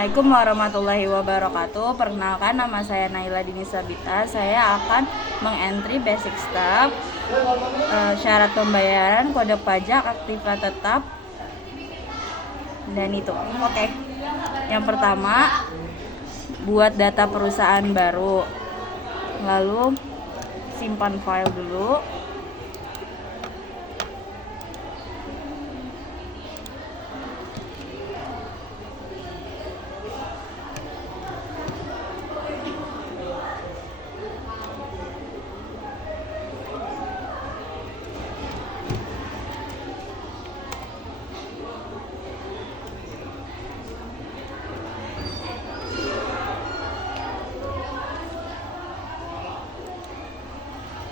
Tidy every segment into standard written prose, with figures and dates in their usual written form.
Assalamualaikum warahmatullahi wabarakatuh. Perkenalkan, nama saya Naila Dini Sabita. Saya akan mengentry basic step, syarat pembayaran, kode pajak, aktiva tetap, dan itu. Oke. Yang pertama, buat data perusahaan baru. Lalu simpan file dulu.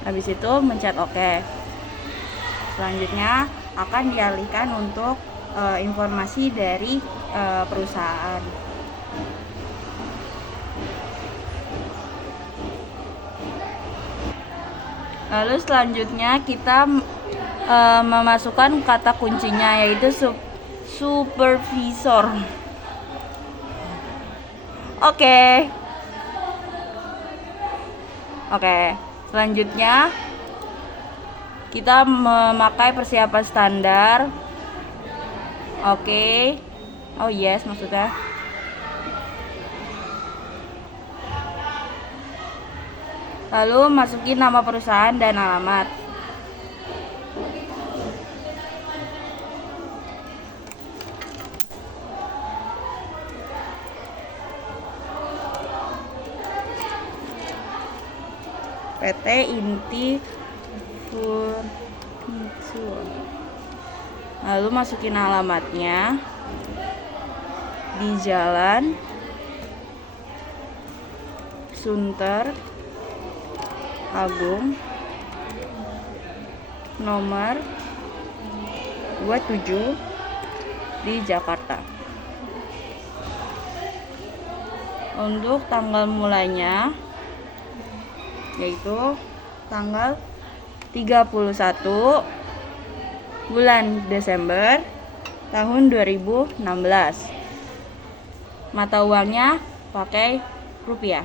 Habis itu mencet OK. Selanjutnya akan dialihkan untuk informasi dari perusahaan. Lalu selanjutnya kita memasukkan kata kuncinya, yaitu supervisor. Oke. Selanjutnya kita memakai persiapan standar. Oke. Oh yes, maksudnya. Lalu masukin nama perusahaan dan alamat. PT Inti Furniture. Lalu masukin alamatnya di Jalan Sunter Agung nomor 27 di Jakarta. Untuk tanggal mulanya yaitu tanggal 31 bulan Desember tahun 2016. Mata uangnya pakai rupiah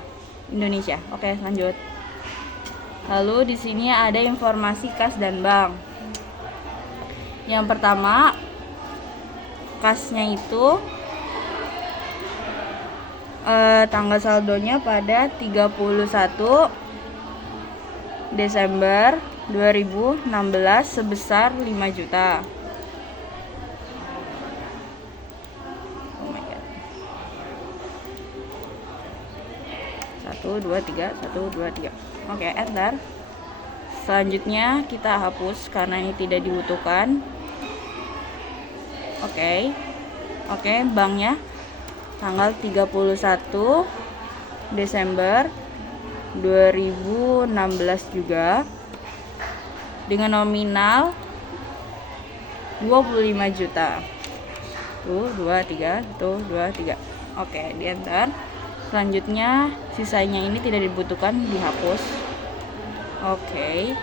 Indonesia. Oke, lanjut. Lalu di sini ada informasi kas dan bank. Yang pertama, kasnya itu tanggal saldonya pada 31 Desember 2016 sebesar 5 juta. Oh my god. 1 2 3 1 2 3. Oke, enter. Selanjutnya kita hapus karena ini tidak dibutuhkan. Oke, banknya tanggal 31 Desember 2016 juga, dengan nominal 25 juta. Tuh 23. Oke, di enter. Selanjutnya sisanya ini tidak dibutuhkan, dihapus. Oke.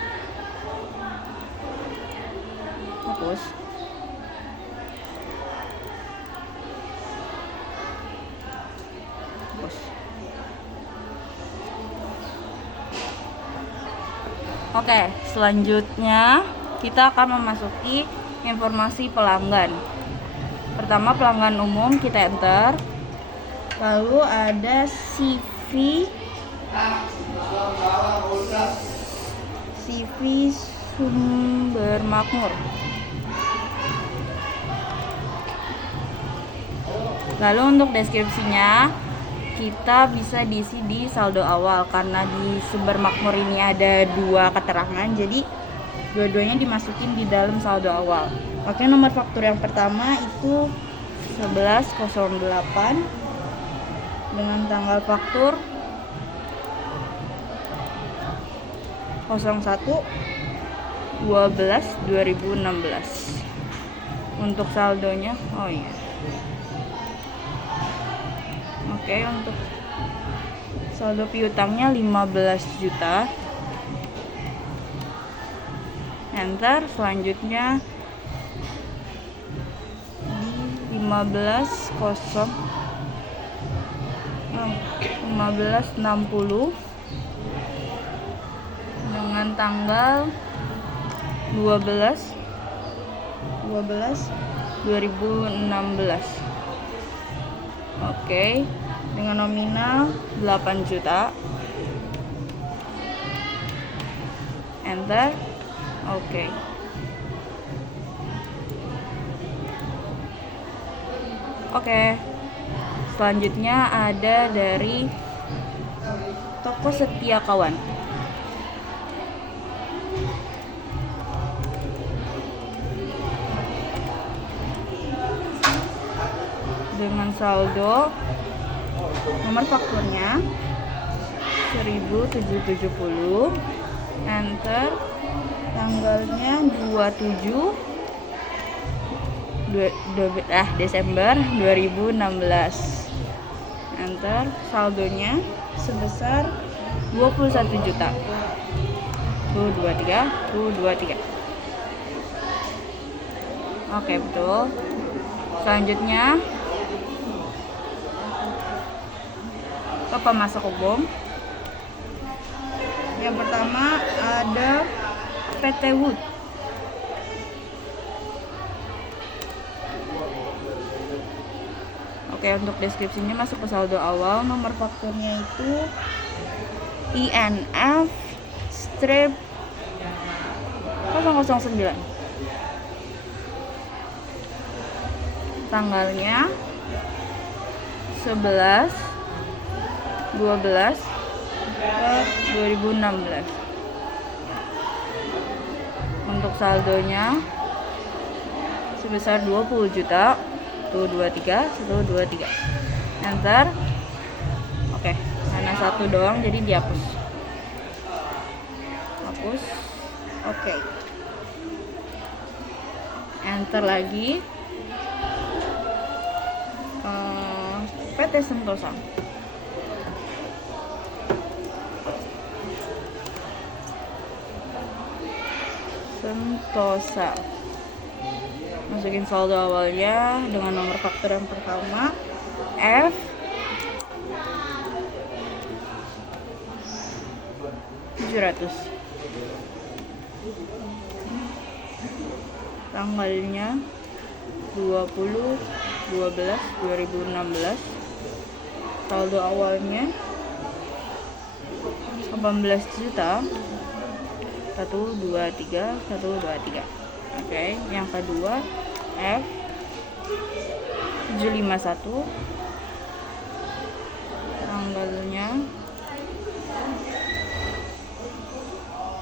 Hapus. Oke, selanjutnya kita akan memasuki informasi pelanggan. Pertama, pelanggan umum, kita enter. Lalu ada CV Sumber Makmur. Lalu untuk deskripsinya kita bisa diisi di saldo awal, karena di Sumber Makmur ini ada dua keterangan, jadi dua-duanya dimasukin di dalam saldo awal. Oke, nomor faktur yang pertama itu 1108 dengan tanggal faktur 01/12/2016. Untuk saldonya, Oke, untuk saldo piutangnya 15 juta. Enter. Selanjutnya 15.0 1560 dengan tanggal 12 2016. Oke, dengan nominal 8 juta. Enter. Oke. Oke. Selanjutnya ada dari toko Setia Kawan. Dengan saldo nomor fakturnya 1770. Enter. Tanggalnya 27 Desember 2016. Enter. Saldonya sebesar 21 juta. 23. Oke, betul. Selanjutnya ke pemasok umum. Yang pertama ada PT Wood. Oke, untuk deskripsinya masuk ke saldo awal. Nomor fakturnya itu INF strip 009. Tanggalnya 11 12 2016. Untuk saldonya sebesar 20 juta. 123. Enter. Oke, hanya satu doang jadi dihapus. Hapus. Oke. Enter lagi. PT Sentosa. Masukin saldo awalnya dengan nomor faktur yang pertama F 700. Tanggalnya 20/12/2016. Saldo awalnya 18 juta. 123. Oke, yang kedua F 751. Tanggalnya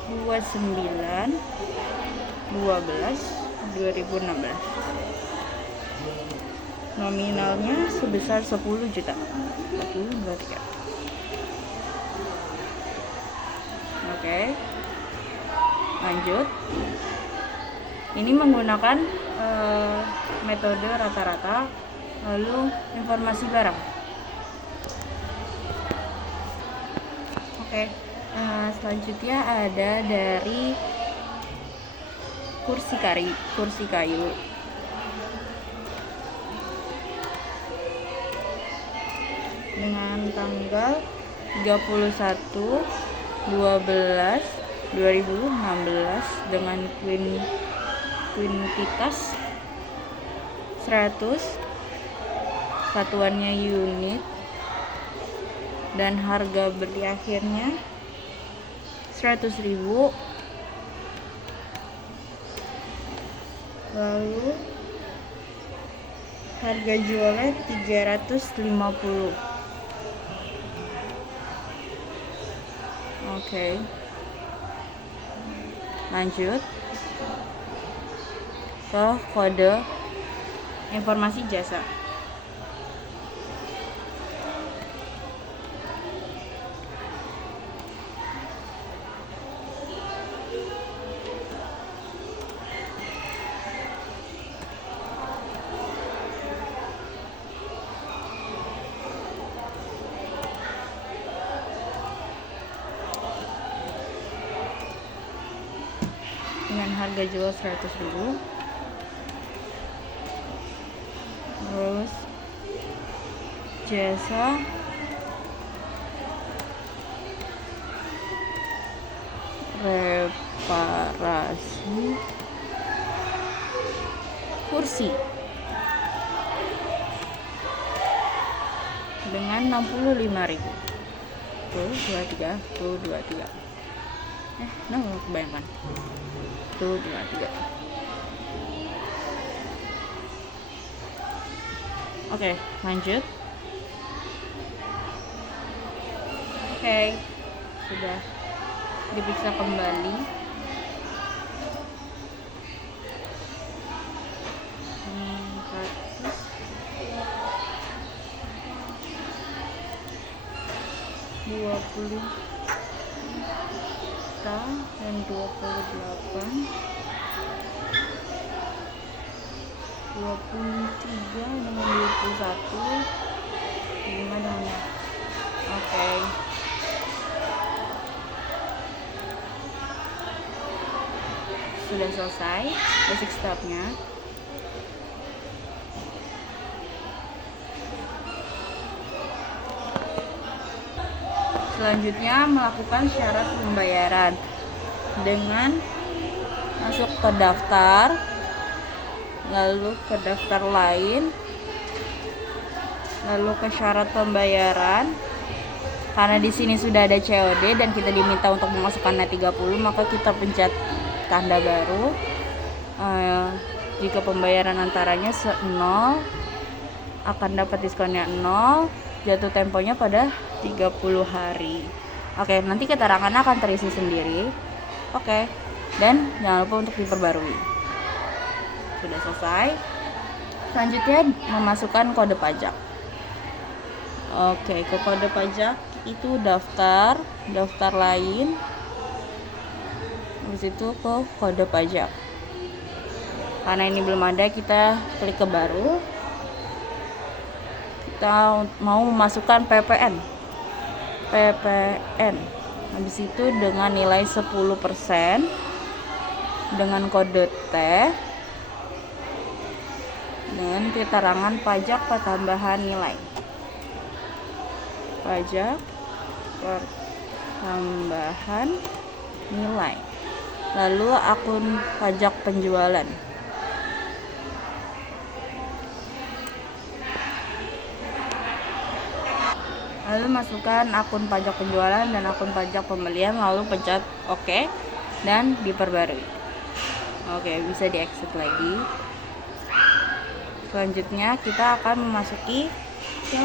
29/12/2016. Nominalnya sebesar 10 juta. 123. Oke. Lanjut. Ini menggunakan metode rata-rata lalu informasi barang. Oke. Selanjutnya ada dari kursi kayu. Dengan tanggal 31/12/2016 dengan kuintitas 100, satuannya unit, dan harga beli akhirnya 100.000. Lalu harga jualnya 350. Oke. Lanjut ke kode informasi jasa. Dengan harga jual 100.000. Terus jasa reparasi kursi dengan 65.000. Tuh 23 kebanyakan. Tuh 23. Oke, lanjut. Oke, sudah diperiksa kembali. Rp20 dan 28, 23 dengan 21, 5 dengan oke. Sudah selesai basic stepnya. Selanjutnya melakukan syarat pembayaran dengan masuk ke daftar, lalu ke daftar lain, lalu ke syarat pembayaran. Karena di sini sudah ada COD dan kita diminta untuk memasukkan net 30, maka kita pencet tanda baru. Jika pembayaran antaranya 0, akan dapat diskonnya 0, jatuh temponya pada 30 hari. Oke, nanti keterangannya akan terisi sendiri. Oke, dan jangan lupa untuk diperbarui. Sudah selesai. Selanjutnya memasukkan kode pajak. Oke, ke kode pajak itu daftar lain. Habis itu ke kode pajak. Karena ini belum ada, kita klik ke baru. Kita mau memasukkan PPN. Habis itu dengan nilai 10% dengan kode T dengan keterangan pajak pertambahan nilai. Pajak pertambahan nilai. Lalu akun pajak penjualan. Lalu masukkan akun pajak penjualan dan akun pajak pembelian, lalu pencet OK dan diperbarui. Oke, bisa di-exit lagi. Selanjutnya kita akan memasuki ke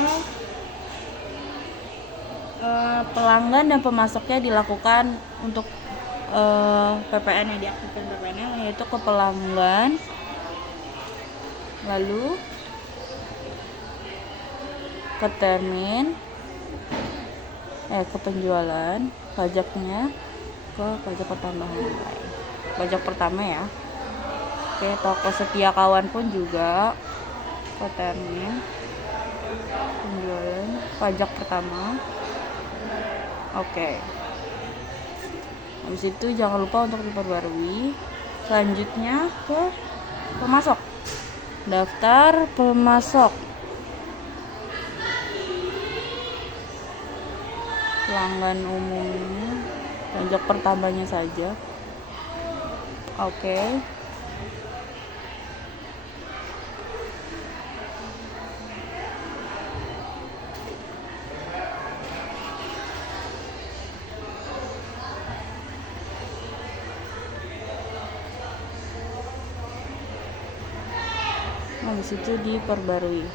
pelanggan dan pemasoknya dilakukan untuk PPN yang diaktifkan PPN, yaitu ke pelanggan, lalu ke termin, ke penjualan, pajaknya ke pajak pertambahan nilai, pajak pertama ya. Oke, toko setia kawan pun juga ke termin, penjualan, pajak pertama. Oke. Habis itu jangan lupa untuk diperbarui. Selanjutnya ke pemasok. Daftar pemasok. Pelanggan umumnya, pajak pertamanya saja. Oke. Habis itu diperbarui.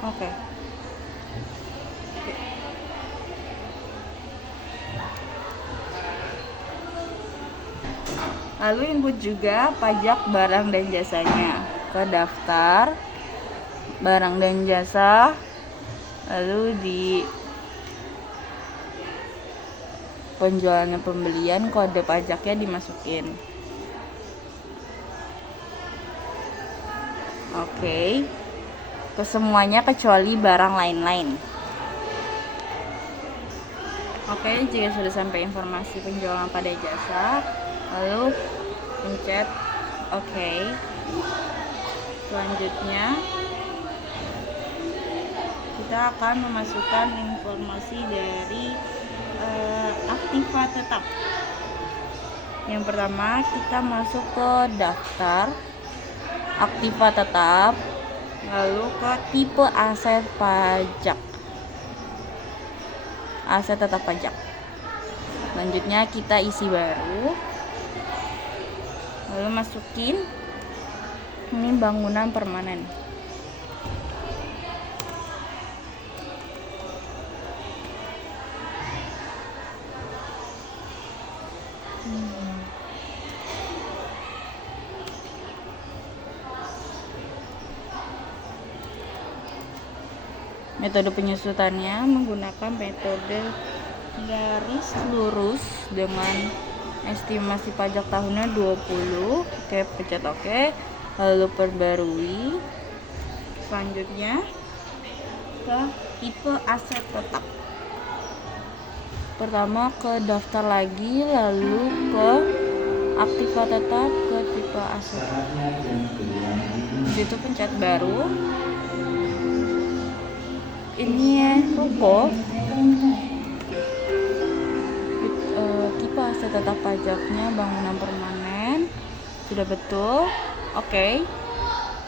Oke. Lalu input juga pajak barang dan jasanya ke daftar barang dan jasa, lalu di penjualannya pembelian, kode pajaknya dimasukin. Oke. Ke semuanya kecuali barang lain-lain. Oke, jika sudah sampai informasi penjualan pada jasa, lalu pencet oke. Selanjutnya kita akan memasukkan informasi dari aktiva tetap. Yang pertama kita masuk ke daftar aktiva tetap, lalu ke tipe aset pajak, aset tetap pajak. Selanjutnya kita isi baru, lalu masukin ini bangunan permanen. Metode penyusutannya menggunakan metode garis lurus dengan estimasi pajak tahunnya 20. Oke, pencet oke, lalu perbarui. Selanjutnya ke tipe aset tetap. Pertama ke daftar lagi, lalu ke aktiva tetap, ke tipe aset. Di situ pencet baru. Ini ya ruko, tipe aset tetap pajaknya bangunan permanen, sudah betul. Oke,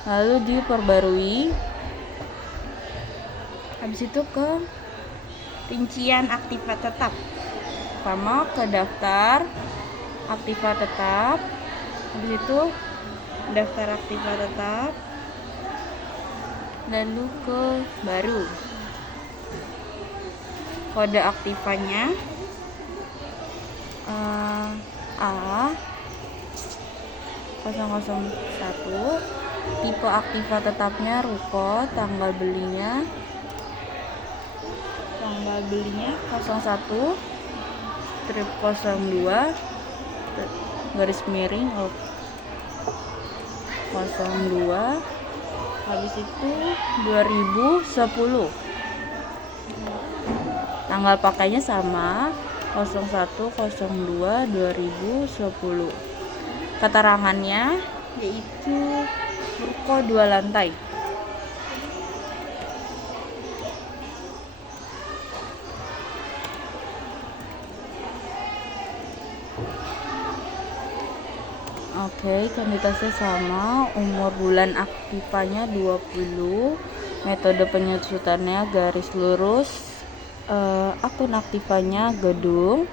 lalu diperbarui. Habis itu ke rincian aktiva tetap. Pertama ke daftar aktiva tetap, habis itu daftar aktiva tetap, lalu ke baru. Kode aktivanya A001, tipe aktiva tetapnya ruko, tanggal belinya 01/02 garis miring 02, habis itu 2010. Tanggal pakainya sama 01/02/2010. Keterangannya yaitu ruko 2 lantai. Oke, kuantitasnya sama, umur bulan aktifanya 20, metode penyusutannya garis lurus, akun aktifanya gedung,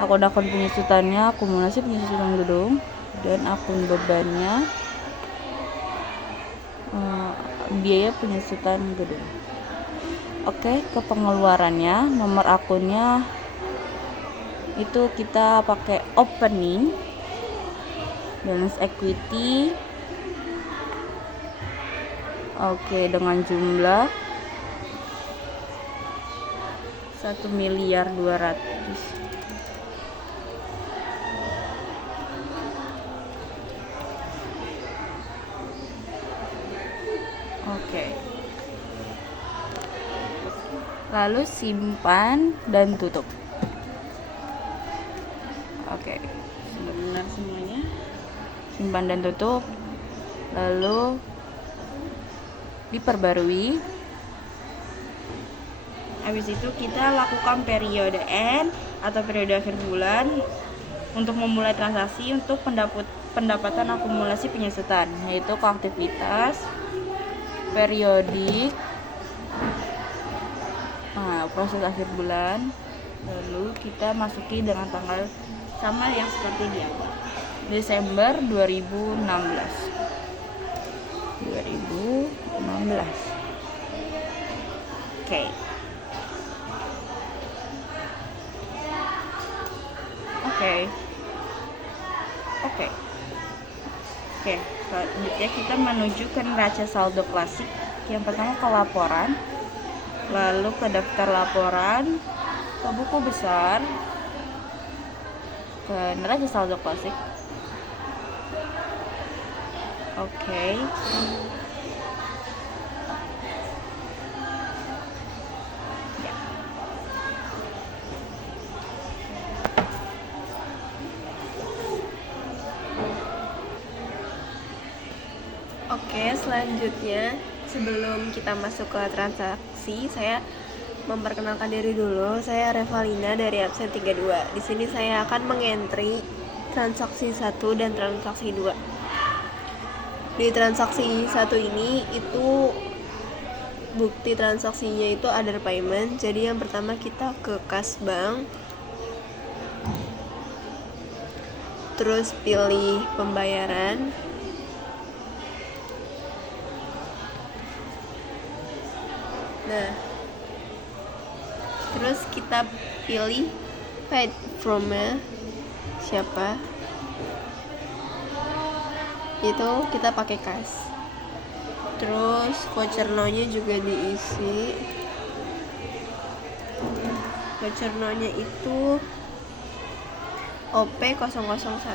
akun penyusutannya akumulasi penyusutan gedung, dan akun bebannya biaya penyusutan gedung. Oke, ke pengeluarannya, nomor akunnya itu kita pakai opening, balance equity, oke, dengan jumlah 1.200.000.000. Oke, lalu simpan dan tutup. Oke, sudah benar semuanya, simpan dan tutup, lalu diperbarui. Habis itu kita lakukan periode end atau periode akhir bulan untuk memulai transaksi untuk pendapatan akumulasi penyusutan, yaitu ke aktivitas, periodik, proses akhir bulan, lalu kita masuki dengan tanggal sama yang seperti di awal, Desember 2016. Oke. Selanjutnya kita menuju ke neraca saldo klasik. Yang pertama ke laporan, lalu ke daftar laporan, ke buku besar, ke neraca saldo klasik. Oke. Oke, selanjutnya sebelum kita masuk ke transaksi, saya memperkenalkan diri dulu. Saya Revalina dari absen 32. Di sini saya akan mengentry transaksi 1 dan transaksi 2. Di transaksi 1 ini itu bukti transaksinya itu other payment. Jadi yang pertama kita ke kas bank, terus pilih pembayaran. Nah, terus kita pilih paid from-nya siapa, itu kita pakai kas. Terus voucher no-nya juga diisi. Voucher no-nya itu OP001.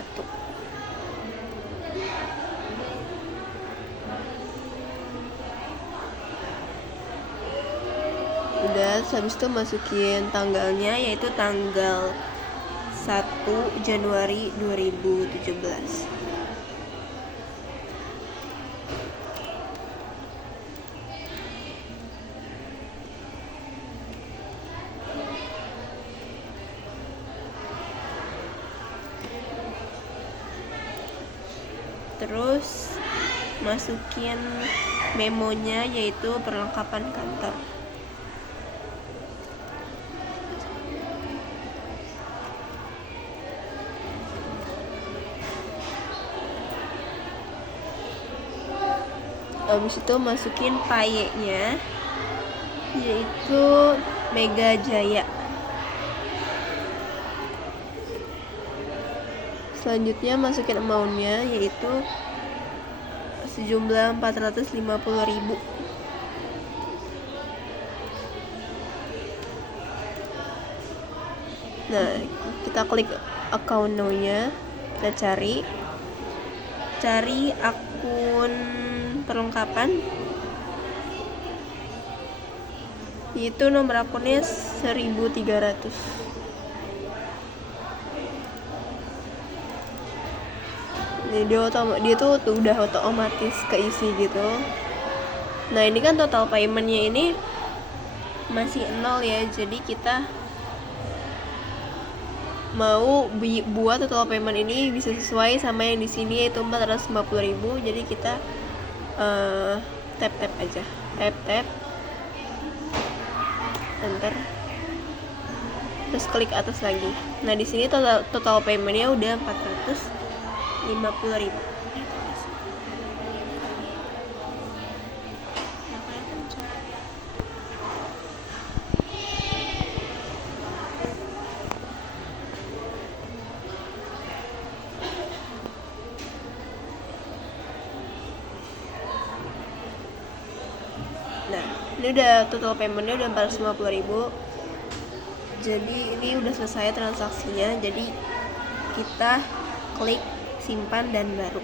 Udah, habis itu masukin tanggalnya, yaitu tanggal 1 Januari 2017. Terus masukin memonya, yaitu perlengkapan kantor. Habis itu masukin payenya, yaitu Mega Jaya. Selanjutnya masukin amount-nya, yaitu sejumlah 450.000. Nah, kita klik account now-nya, kita cari akun perlengkapan, itu nomor akunnya 1300. Dia tuh udah otomatis keisi gitu. Nah, ini kan total paymentnya ini masih 0 ya, jadi kita mau buat total payment ini bisa sesuai sama yang di sini, yaitu 450.000. Jadi kita tap aja, tap enter, terus klik atas lagi. Nah, di sini total paymentnya udah 450.000. Nah, ini udah total paymentnya udah 450.000. Jadi ini udah selesai transaksinya. Jadi kita klik simpan dan baru.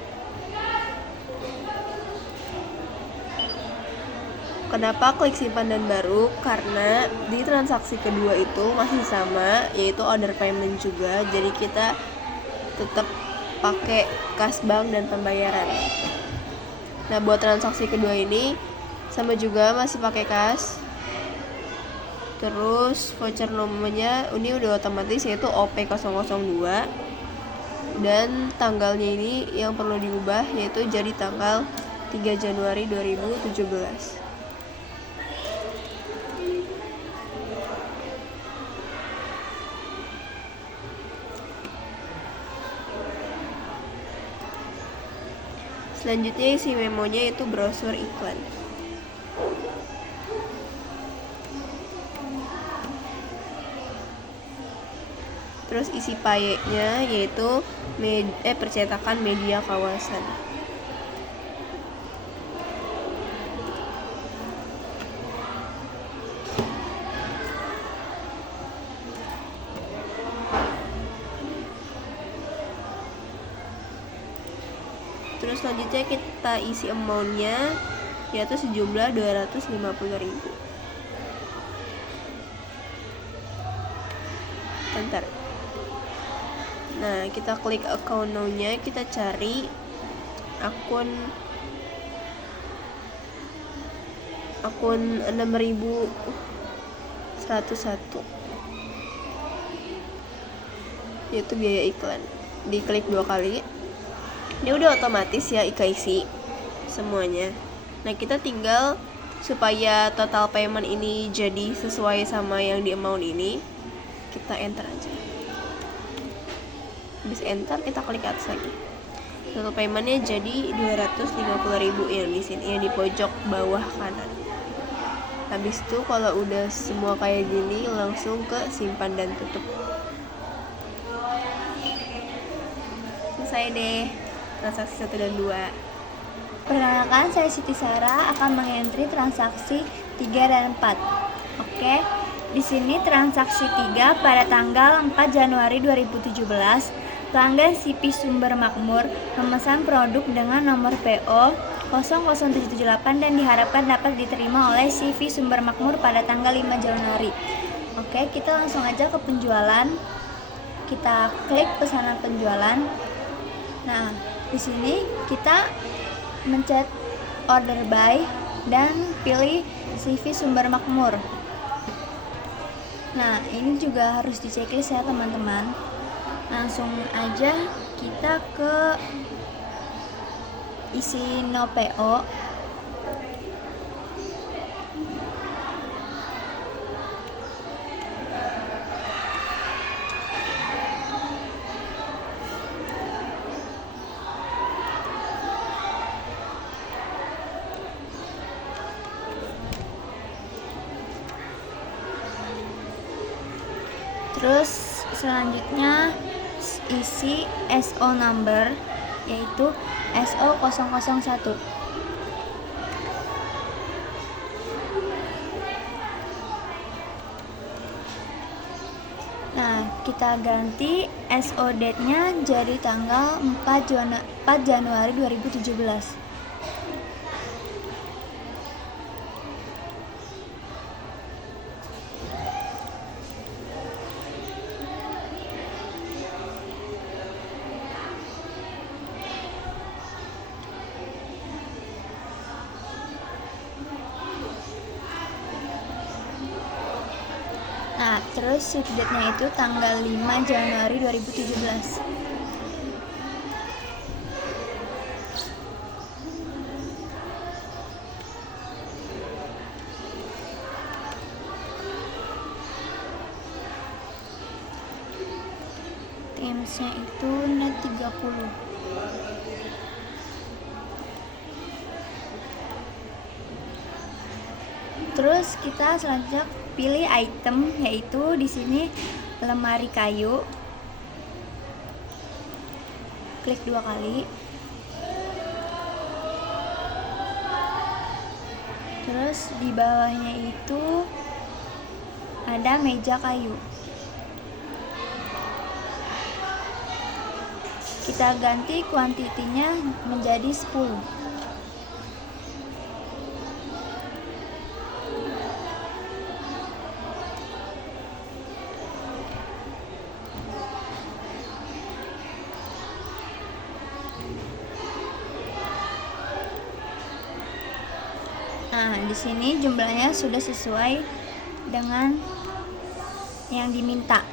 Kenapa klik simpan dan baru? Karena di transaksi kedua itu masih sama, yaitu order payment juga. Jadi kita tetap pakai kas bank dan pembayaran. Nah, buat transaksi kedua ini sama juga masih pakai kas. Terus voucher nomornya ini udah otomatis, yaitu OP002. Dan tanggalnya ini yang perlu diubah, yaitu jadi tanggal 3 Januari 2017. Selanjutnya isi memonya, yaitu brosur iklan. Terus isi payeknya, yaitu percetakan media kawasan. Terus selanjutnya kita isi amount-nya, yaitu sejumlah 250.000. Enter. Nah, kita klik account now-nya, kita cari akun akun 6.101, yaitu biaya iklan. Diklik 2 kali, dia udah otomatis ya isi semuanya. Nah, kita tinggal supaya total payment ini jadi sesuai sama yang di amount ini, kita enter aja. Habis enter, kita klik atas lagi. Total paymentnya jadi 250.000 yang di sini, yang di pojok bawah kanan. Habis itu kalau udah semua kayak gini, langsung ke simpan dan tutup. Selesai deh transaksi 1 dan 2. Perkenalkan, saya Siti Sarah akan mengentri transaksi 3 dan 4. Oke, di sini transaksi 3 pada tanggal 4 Januari 2017, pelanggan CV Sumber Makmur memesan produk dengan nomor PO 00778 dan diharapkan dapat diterima oleh CV Sumber Makmur pada tanggal 5 Januari. Oke, kita langsung aja ke penjualan. Kita klik pesanan penjualan. Nah, di sini kita mencet order by dan pilih CV Sumber Makmur. Nah, ini juga harus diceklis ya teman-teman. Langsung aja kita ke isi no PO. Terus selanjutnya isi SO number, yaitu SO001. Nah, kita ganti SO date-nya jadi tanggal 4 Januari 2017. Nah, terus ship date-nya itu tanggal 5 Januari 2017. TMS-nya itu net 30. Terus kita selanjutnya pilih item, yaitu di sini lemari kayu. Klik 2 kali. Terus di bawahnya itu ada meja kayu. Kita ganti kuantitinya menjadi 10. Nah, di sini jumlahnya sudah sesuai dengan yang diminta,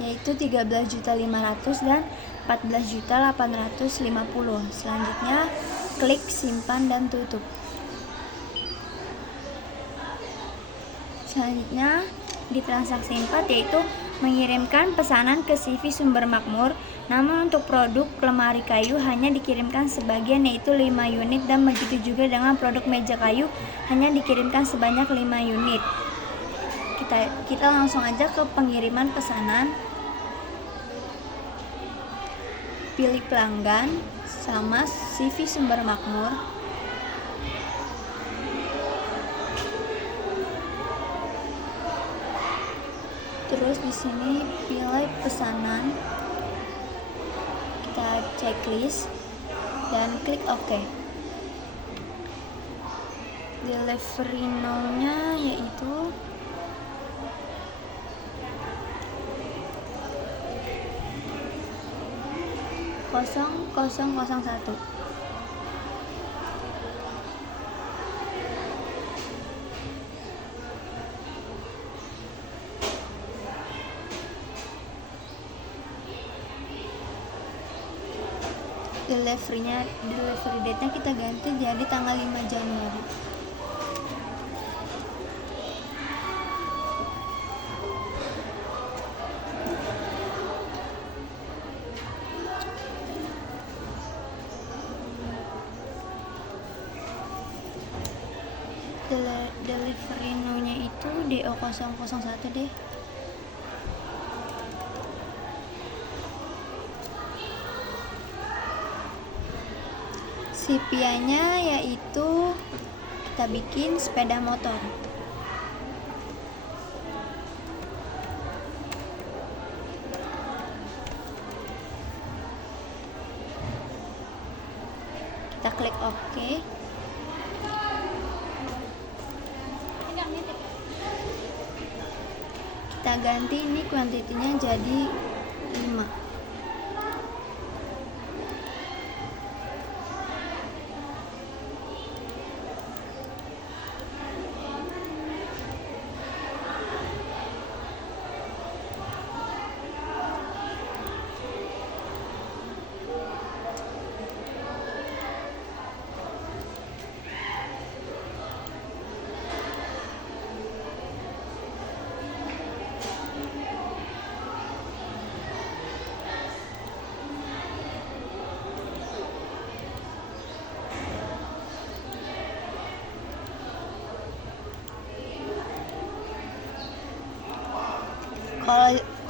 yaitu 13.500.000 dan 14.850.000. Selanjutnya klik simpan dan tutup. Selanjutnya di transaksi 4, yaitu mengirimkan pesanan ke CV Sumber Makmur. Namun untuk produk lemari kayu hanya dikirimkan sebagian, yaitu 5 unit, dan begitu juga dengan produk meja kayu hanya dikirimkan sebanyak 5 unit. Kita langsung aja ke pengiriman pesanan. Pilih pelanggan sama CV Sumber Makmur. Terus di sini pilih pesanan. Kita checklist dan klik OK. Delivery now-nya yaitu (0001). delivery date-nya kita ganti jadi tanggal 5 Januari. Delivery no-nya itu DO001 deh. CPA-nya yaitu kita bikin sepeda motor. Kita klik OK. Kita ganti ini kuantitinya jadi 5.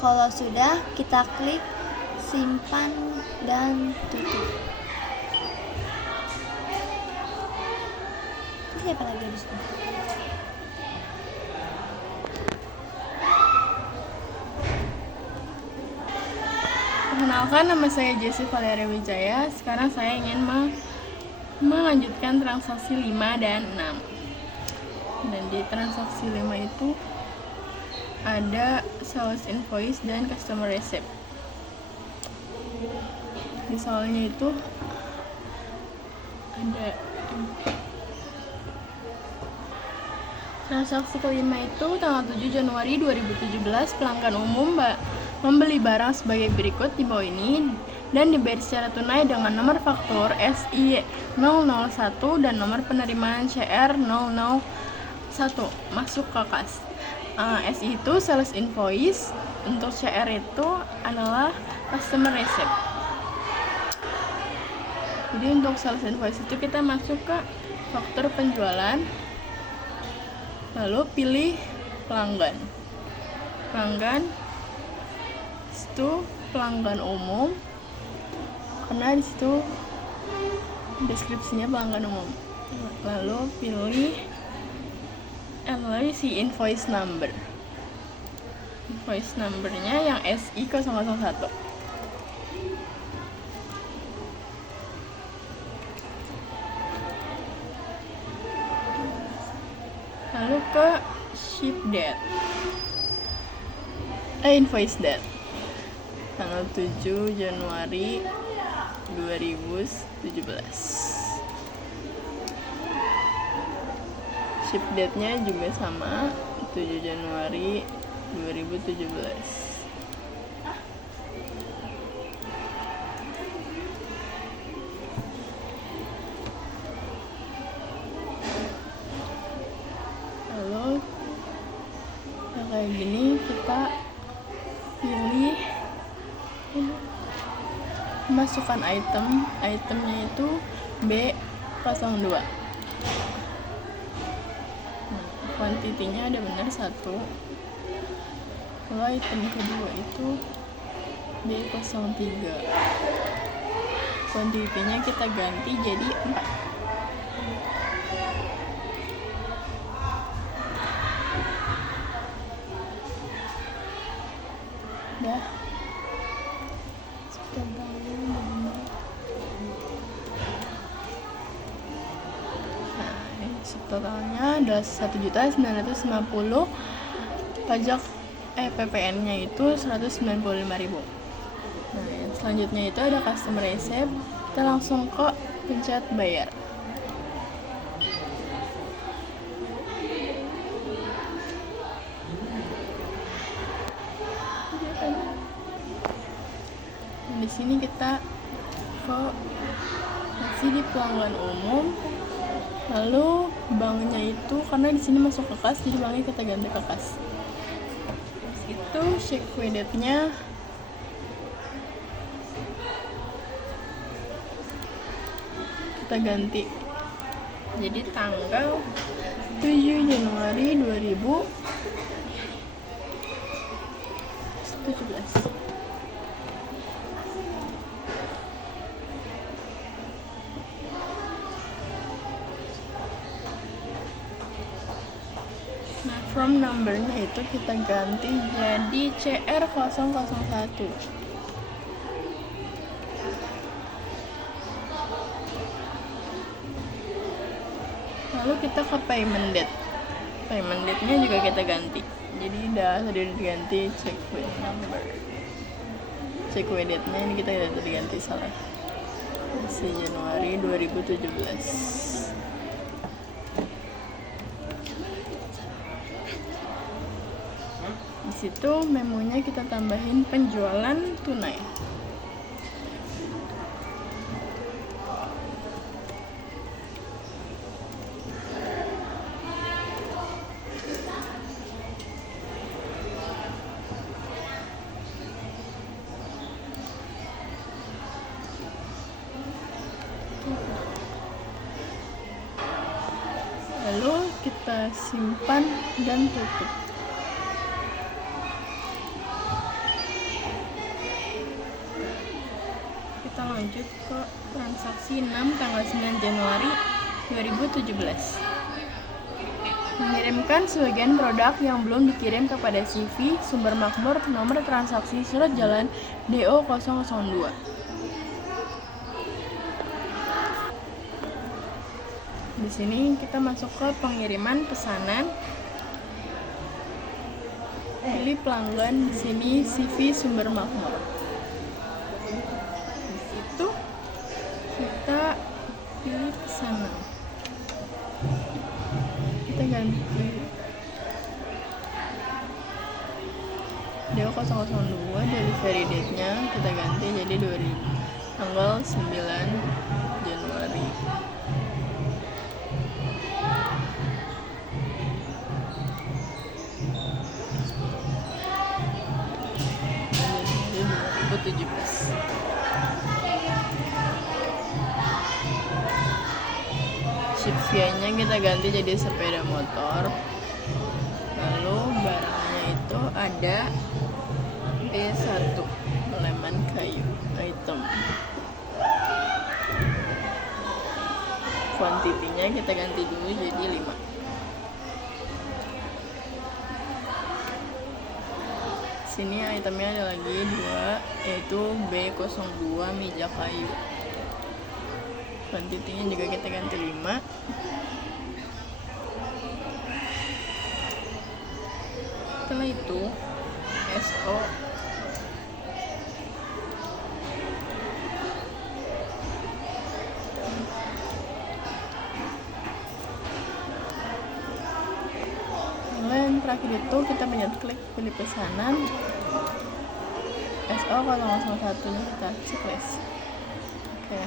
Kalau sudah, kita klik simpan dan tutup. Siapa lagi di sini? Perkenalkan, nama saya Jessie Valeria Wijaya. Sekarang saya ingin melanjutkan transaksi 5 dan 6. Dan di transaksi 5 itu ada sales invoice dan customer receipt. Di soalnya itu ada transaksi kelima itu tanggal 7 Januari 2017, pelanggan umum membeli barang sebagai berikut di bawah ini dan dibayar secara tunai dengan nomor faktur SI 001 dan nomor penerimaan CR 001 masuk ke kas. SI itu sales invoice, untuk CR itu adalah customer receipt. Jadi untuk sales invoice itu kita masuk ke faktur penjualan, lalu pilih pelanggan, situ pelanggan umum, karena di situ deskripsinya pelanggan umum. Lalu pilih si invoice numbernya yang SI 001. Lalu ke ship date, invoice date tanggal 7 Januari 2017. Ship date-nya juga sama, 7 Januari 2017. Lalu kayak gini kita pilih masukkan itemnya itu B02. Kuantitinya ada benar 1. Kalau item kedua itu B03. Kuantitinya kita ganti jadi 4. Dah. Totalnya ada 1.950.000. Pajak PPN-nya itu 195.000. Nah, yang selanjutnya itu ada customer receipt. Kita langsung ke pencet bayar. Di sini kita info masih di pelanggan umum. Lalu banknya itu karena di sini masuk ke kas, jadi banknya kita ganti ke kas. Terus itu check date-nya kita ganti jadi tanggal 7 Januari 2017. Nah, from numbernya itu kita ganti jadi CR001. Lalu kita ke payment date. Payment date-nya juga kita ganti. Jadi sudah diganti check with number. Check with date-nya ini kita sudah diganti salah. Masih Januari 2017. Di situ memonya kita tambahin penjualan tunai. Lalu kita simpan dan tutup. Kita lanjut ke transaksi 6 tanggal 9 Januari 2017. Mengirimkan sebagian produk yang belum dikirim kepada CV, Sumber Makmur, nomor transaksi surat jalan DO 002. Di sini kita masuk ke pengiriman pesanan. Pilih pelanggan, di sini CV Sumber Makmur. Di situ kita pilih pesanan. Kita ganti DO 002, delivery date-nya kita ganti jadi 2000 tanggal 9 Januari. Shipvia-nya kita ganti jadi sepeda motor. Lalu barangnya itu ada B1 elemen kayu item. Quantity-nya kita ganti dulu jadi 5. Sini itemnya ada lagi 2, yaitu B02 meja kayu. Quantity-nya juga kita ganti 5. Setelah itu SO yang terakhir itu kita klik pilih pesanan SO 001 nya kita checklist. Oke.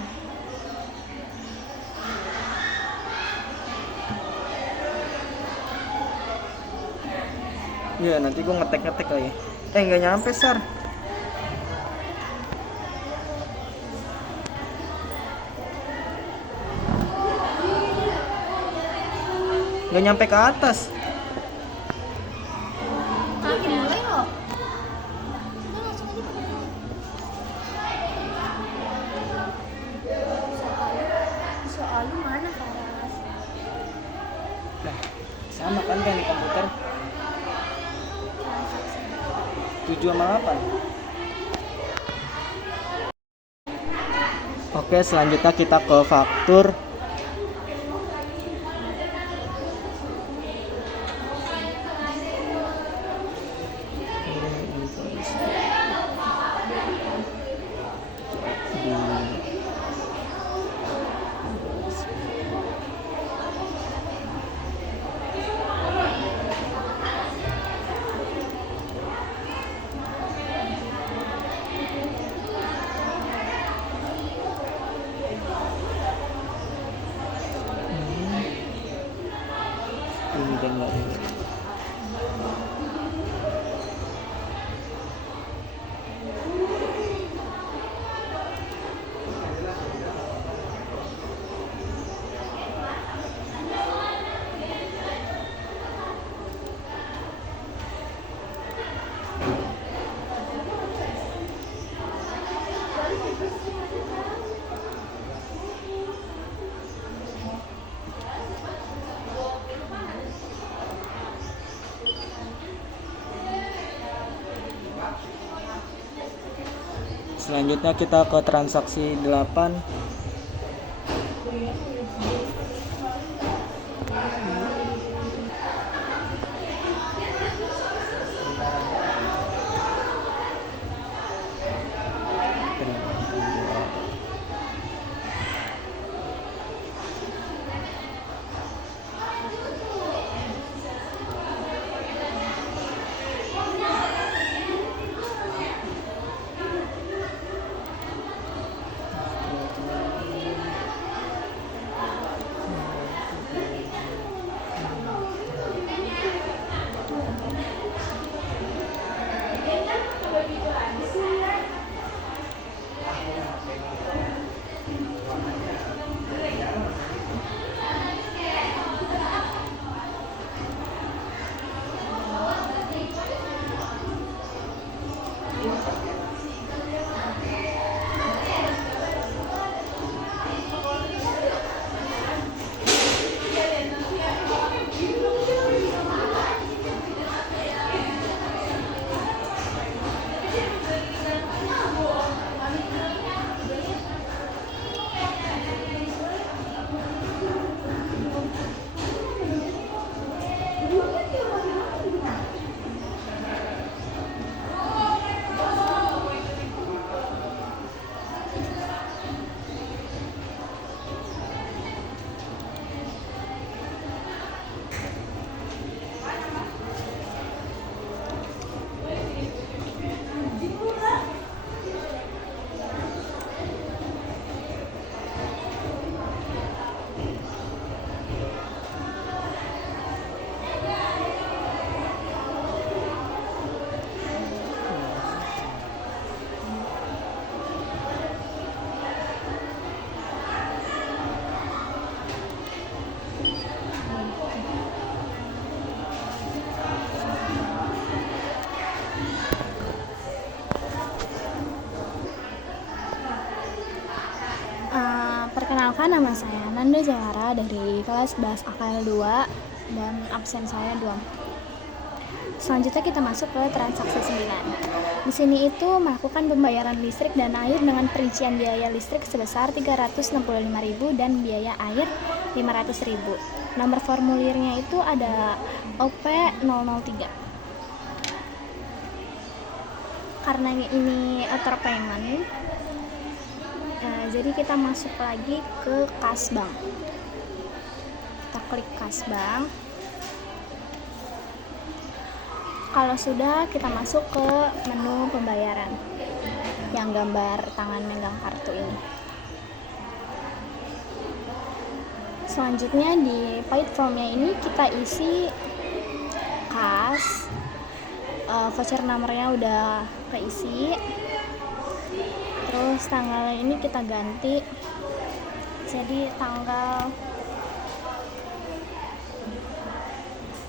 Iya, nanti gue ngetek lagi. Nggak nyampe, Sar. Nggak nyampe ke atas. Mulai kok. Kita langsung aja ke soalnya mana Karas? Nah, sama kan di komputer. 7 sama 8. Oke, selanjutnya kita ke faktur. Selanjutnya kita ke transaksi 8. Perkenalkan, nama saya Nanda Zahara dari kelas 11 AKL 2 dan absen saya 2. Selanjutnya kita masuk ke transaksi 9. Di sini itu melakukan pembayaran listrik dan air dengan perincian biaya listrik sebesar 365.000 dan biaya air 500.000. Nomor formulirnya itu ada OP003. Karena ini outer payment, jadi kita masuk lagi ke kas bank. Kita klik kas bank. Kalau sudah, kita masuk ke menu pembayaran yang gambar tangan megang kartu ini. Selanjutnya di paid formnya ini kita isi kas, voucher nomornya udah keisi. Terus tanggalnya ini kita ganti jadi tanggal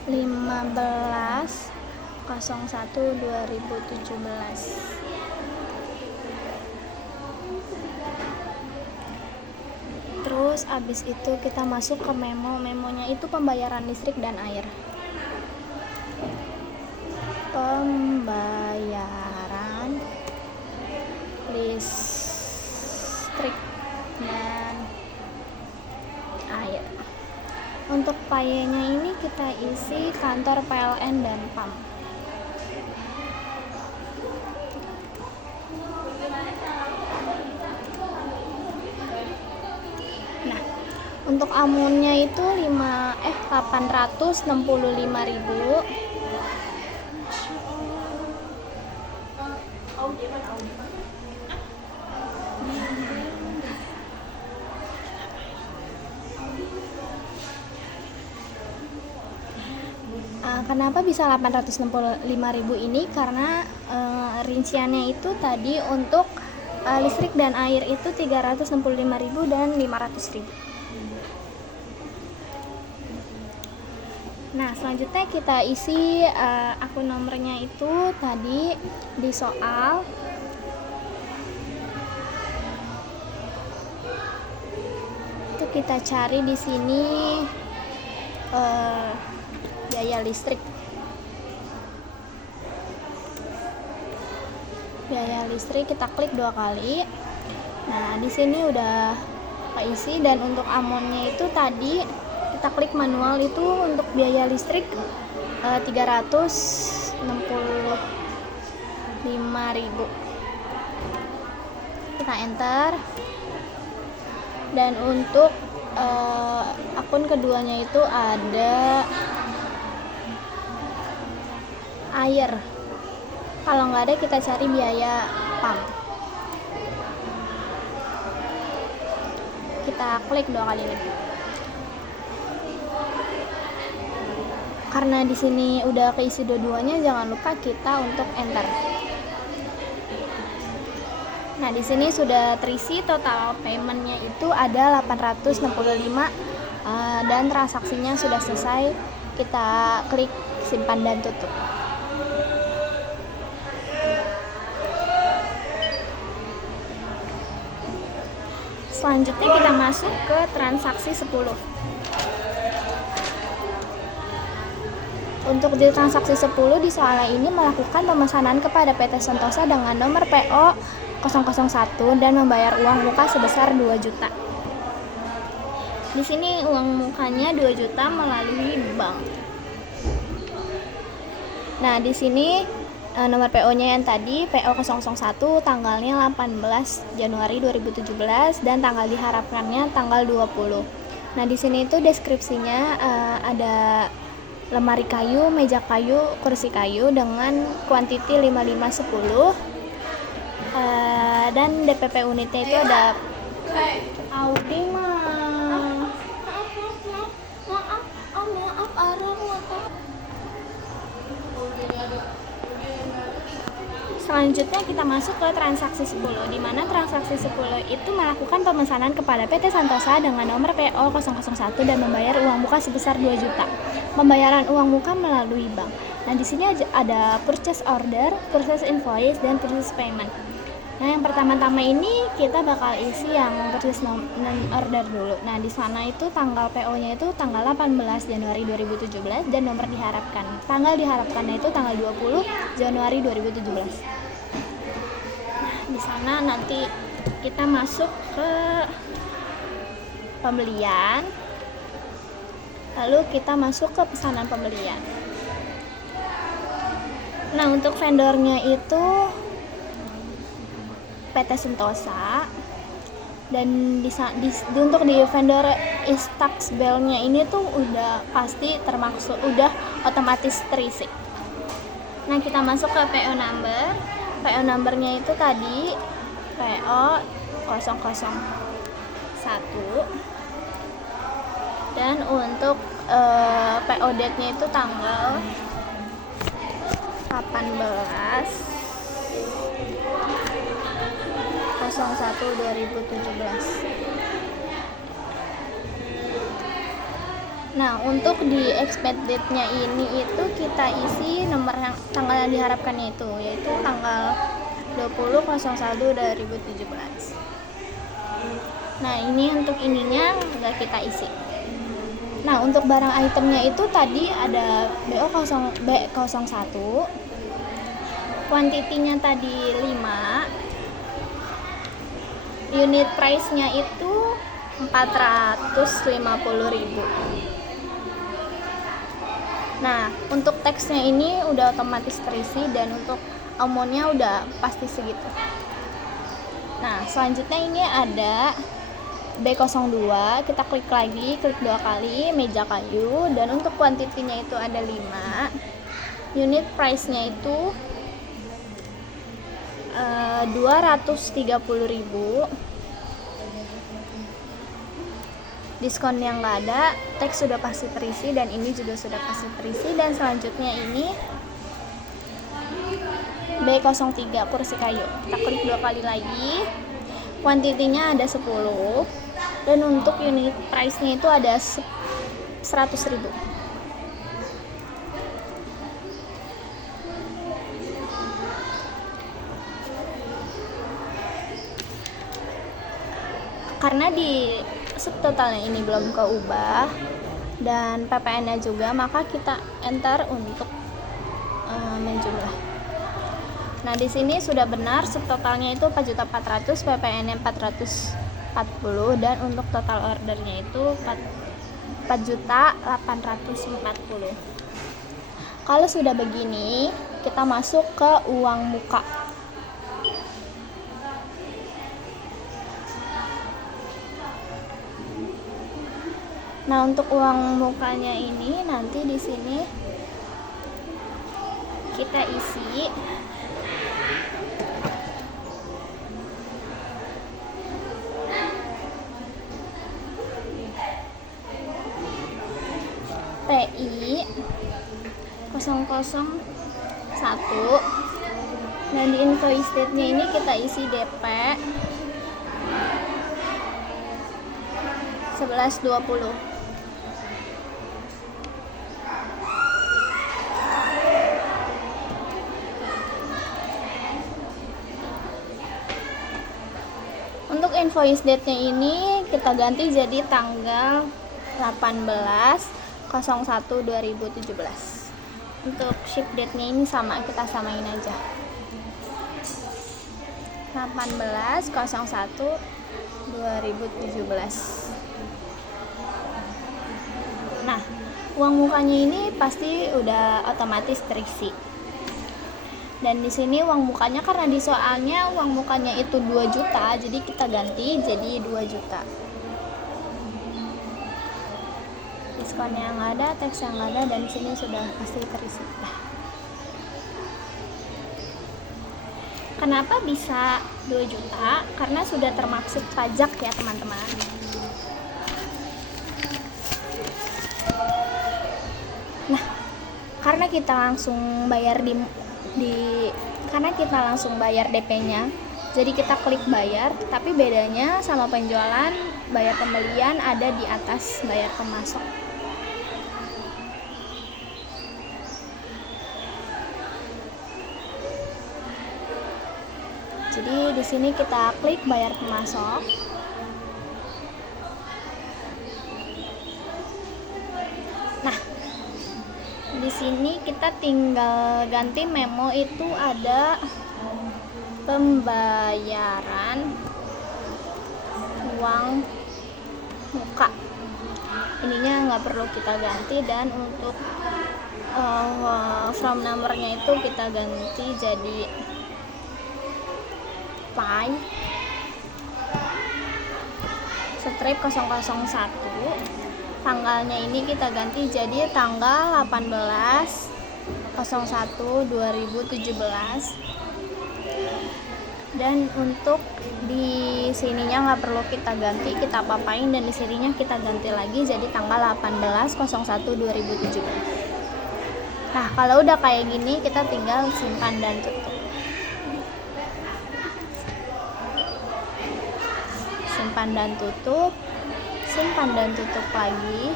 15/01/2017. Terus abis itu kita masuk ke memonya itu pembayaran listrik dan air. Pembayaran listrik dan air. Untuk payenya ini kita isi kantor PLN dan PAM. Nah, untuk amunnya itu 865.000. Kenapa bisa 865.000 ini? Karena rinciannya itu tadi untuk listrik dan air itu 365.000 dan 500.000. Nah, selanjutnya kita isi akun nomornya itu tadi di soal. Itu kita cari di sini biaya listrik. biaya listrik kita klik 2 kali. Nah, di sini udah keisi, dan untuk amonnya itu tadi kita klik manual itu untuk biaya listrik 365.000. Kita enter. Dan untuk akun keduanya itu ada air. Kalau nggak ada kita cari biaya PAM. Kita klik 2 kali lagi. Karena di sini udah keisi dua-duanya, jangan lupa kita untuk enter. Nah, di sini sudah terisi, total paymentnya itu ada 865 dan transaksinya sudah selesai. Kita klik simpan dan tutup. Selanjutnya kita masuk ke transaksi 10. Untuk di transaksi 10 di soal ini melakukan pemesanan kepada PT Sentosa dengan nomor PO 001 dan membayar uang muka sebesar 2 juta. Di sini uang mukanya 2 juta melalui bank. Nah, di sini nomor PO-nya yang tadi PO 001 tanggalnya 18 Januari 2017 dan tanggal diharapkannya tanggal 20. Nah, di sini itu deskripsinya ada lemari kayu, meja kayu, kursi kayu dengan kuantiti 5510. Dan DPP unitnya itu ada Audi maaf Selanjutnya kita masuk ke transaksi 10, di mana transaksi 10 itu melakukan pemesanan kepada PT Santosa dengan nomor PO 001 dan membayar uang muka sebesar 2 juta. Pembayaran uang muka melalui bank. Nah, di sini ada purchase order, purchase invoice, dan purchase payment. Nah, yang pertama-tama ini kita bakal isi yang purchase order dulu. Nah, di sana itu tanggal PO-nya itu tanggal 18 Januari 2017 dan nomor diharapkan. Tanggal diharapkannya itu tanggal 20 Januari 2017. Di sana nanti kita masuk ke pembelian, lalu kita masuk ke pesanan pembelian. Nah, untuk vendornya itu PT Sentosa, dan untuk di vendor Instax Bell-nya ini tuh udah pasti termaksud udah otomatis terisi. Nah, kita masuk ke PO number. PO numbernya itu tadi PO 001, dan untuk PO date-nya itu tanggal 18/01/2017. Nah, untuk di expect date-nya ini itu kita isi nomor yang tanggal yang diharapkannya itu, yaitu tanggal 20/01/2017. Nah, ini untuk ininya nggak kita isi. Nah, untuk barang itemnya itu tadi ada B01, kuantitinya tadi 5, unit price-nya itu 450.000. Nah, untuk teksnya ini udah otomatis terisi dan untuk amount-nya udah pasti segitu. Nah, selanjutnya ini ada B02, kita klik lagi, klik 2 kali, meja kayu, dan untuk kuantitinya itu ada 5. Unit price-nya itu 230.000. Diskon yang nggak ada, teks sudah pasti terisi dan ini juga sudah pasti terisi. Dan selanjutnya ini B03 kursi kayu, kita klik 2 kali lagi, kuantitinya ada 10 dan untuk unit price-nya itu ada 100.000. Karena di subtotalnya ini belum keubah dan PPN-nya juga, maka kita enter untuk menjumlah. Nah, di sini sudah benar subtotalnya itu 4.400.000, PPN-nya 440, dan untuk total ordernya itu 4.840.000. Kalau sudah begini, kita masuk ke uang muka. Nah, untuk uang mukanya ini nanti di sini kita isi TI 001, dan di invoice date-nya ini kita isi DP 11.20. Untuk invoice date-nya ini kita ganti jadi tanggal 18.01.2017. Untuk ship date-nya ini sama, kita samain aja. 18.01.2017. Nah, uang mukanya ini pasti udah otomatis terisi. Dan di sini uang mukanya, karena di soalnya uang mukanya itu 2 juta, jadi kita ganti jadi 2 juta. Diskonnya nggak ada, teks yang nggak ada, dan di sini sudah pasti terisi. Kenapa bisa 2 juta? Karena sudah termaksud pajak ya, teman-teman. Nah, karena kita langsung bayar karena kita langsung bayar DP-nya, jadi kita klik bayar, tapi bedanya sama penjualan, bayar pembelian ada di atas bayar pemasok. Jadi di sini kita klik bayar pemasok. Nah, di sini kita tinggal ganti memo, itu ada pembayaran uang muka. Ininya nggak perlu kita ganti, dan untuk from numbernya itu kita ganti jadi pi strip 001. Tanggalnya ini kita ganti jadi tanggal 18.01.2017. Dan untuk di sininya nggak perlu kita ganti, kita apa-apain, dan di sininya kita ganti lagi jadi tanggal 18.01.2017. Nah, kalau udah kayak gini kita tinggal simpan dan tutup. Simpan dan tutup, simpan dan tutup lagi,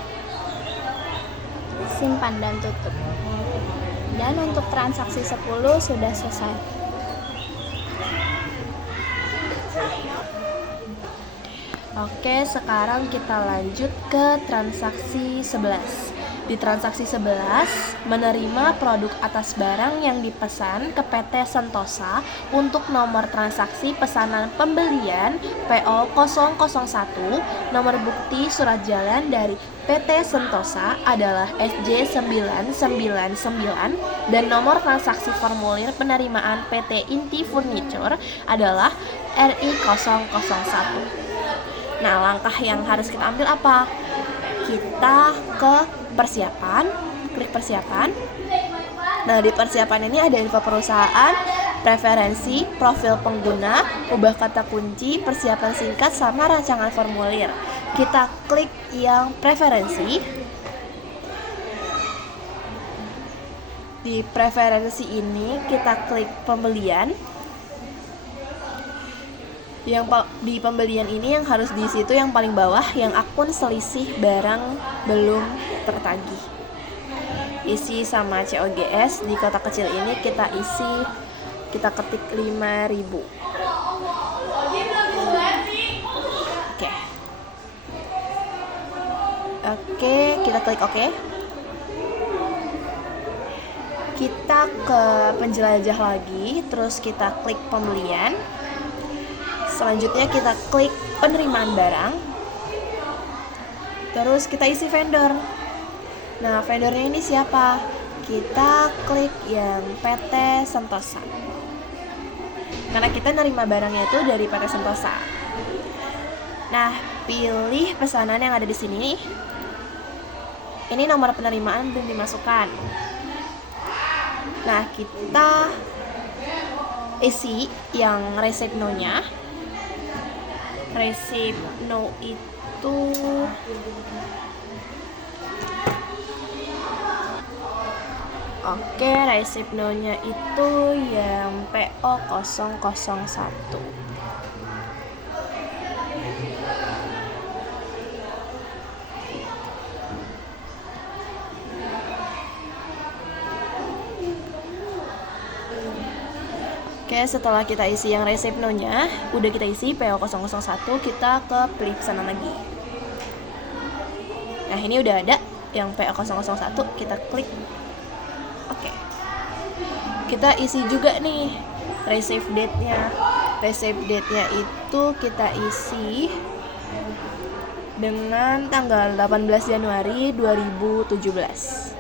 simpan dan tutup. Dan untuk transaksi 10 sudah selesai. Oke, sekarang kita lanjut ke transaksi 11. Di transaksi 11, menerima produk atas barang yang dipesan ke PT Sentosa untuk nomor transaksi pesanan pembelian PO 001, nomor bukti surat jalan dari PT Sentosa adalah SJ999, dan nomor transaksi formulir penerimaan PT Inti Furniture adalah RI001. Nah, langkah yang harus kita ambil apa? Kita ke persiapan, klik persiapan. Nah, di persiapan ini ada info perusahaan, preferensi, profil pengguna, ubah kata kunci, persiapan singkat, sama rancangan formulir. Kita klik yang preferensi. Di preferensi ini kita klik pembelian. Di pembelian ini yang harus diisi itu yang paling bawah, yang akun selisih barang belum tertagih. Isi sama COGS. Di kotak kecil ini kita ketik 5.000. Oke, kita klik oke. kita ke penjelajah lagi, terus kita klik pembelian. Selanjutnya kita klik penerimaan barang. Terus kita isi vendor. Nah, vendornya ini siapa? Kita klik yang PT Sentosa. Karena kita nerima barangnya itu dari PT Sentosa. Nah, pilih pesanan yang ada di sini. Ini nomor penerimaan belum dimasukkan. Nah, kita isi yang receipt no-nya. Receipt no itu receipt no-nya itu yang PO 001. Oke, setelah kita isi yang receipt no-nya, udah kita isi PO 001, kita ke pilih pesanan lagi. Nah, ini udah ada yang PO 001, kita klik. Oke. Kita isi juga nih receipt date-nya. Receipt date-nya itu kita isi dengan tanggal 18 Januari 2017.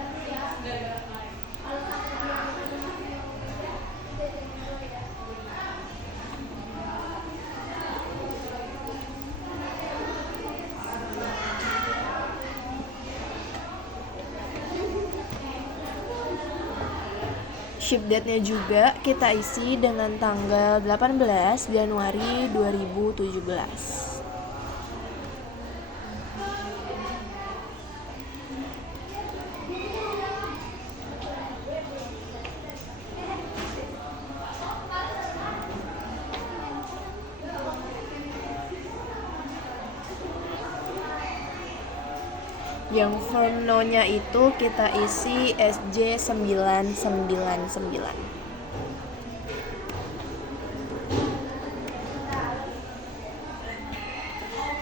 Ship date-nya juga kita isi dengan tanggal 18 Januari 2017. Yang form no-nya itu kita isi SJ999.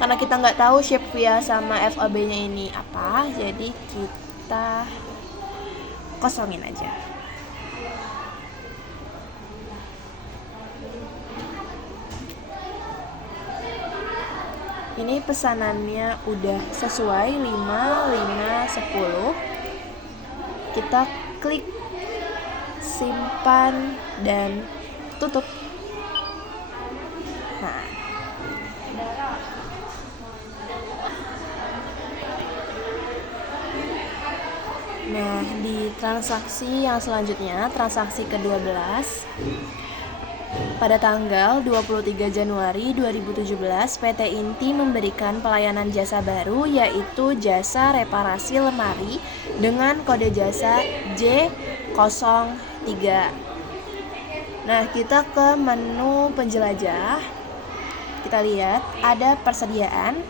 Karena kita nggak tahu shape via sama FAB-nya ini apa, jadi kita kosongin aja. Ini pesanannya udah sesuai 5, 5, 10. Kita klik simpan dan tutup. Nah, di transaksi yang selanjutnya, transaksi ke-12, pada tanggal 23 Januari 2017, PT Inti memberikan pelayanan jasa baru, yaitu jasa reparasi lemari dengan kode jasa J03. Nah, kita ke menu penjelajah. Kita lihat ada persediaan.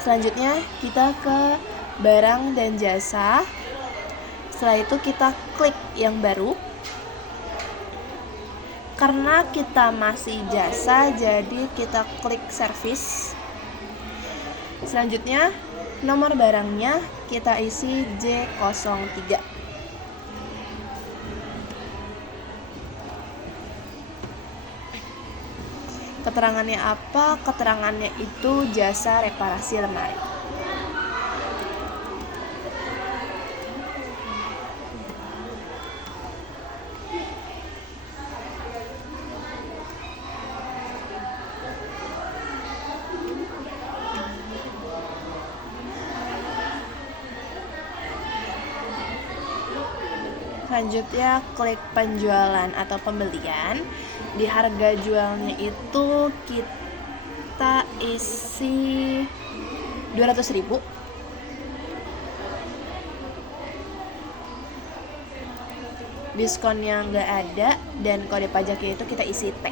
Selanjutnya kita ke barang dan jasa. Setelah itu kita klik yang baru. Karena kita masih jasa, jadi kita klik service. Selanjutnya, nomor barangnya kita isi J03. Keterangannya apa? Keterangannya itu jasa reparasi lemari. Selanjutnya klik penjualan atau pembelian. Di harga jualnya itu kita isi 200.000. Diskonnya nggak ada dan kode pajaknya itu kita isi T.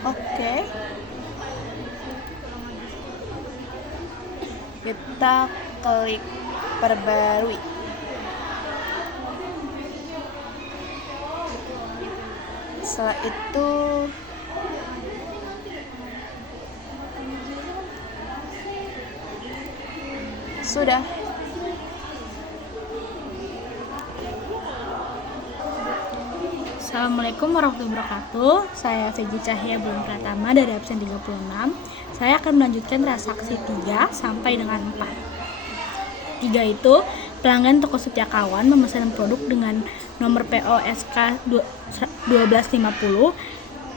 Oke. Kita klik perbarui. Setelah itu Sudah. Assalamualaikum warahmatullahi wabarakatuh. Saya Fegi Cahya Bulan Pratama dari absen 36. Saya akan melanjutkan transaksi 3 sampai dengan 4. 3 itu pelanggan toko Setia Kawan memesan produk dengan nomor PO SK 1250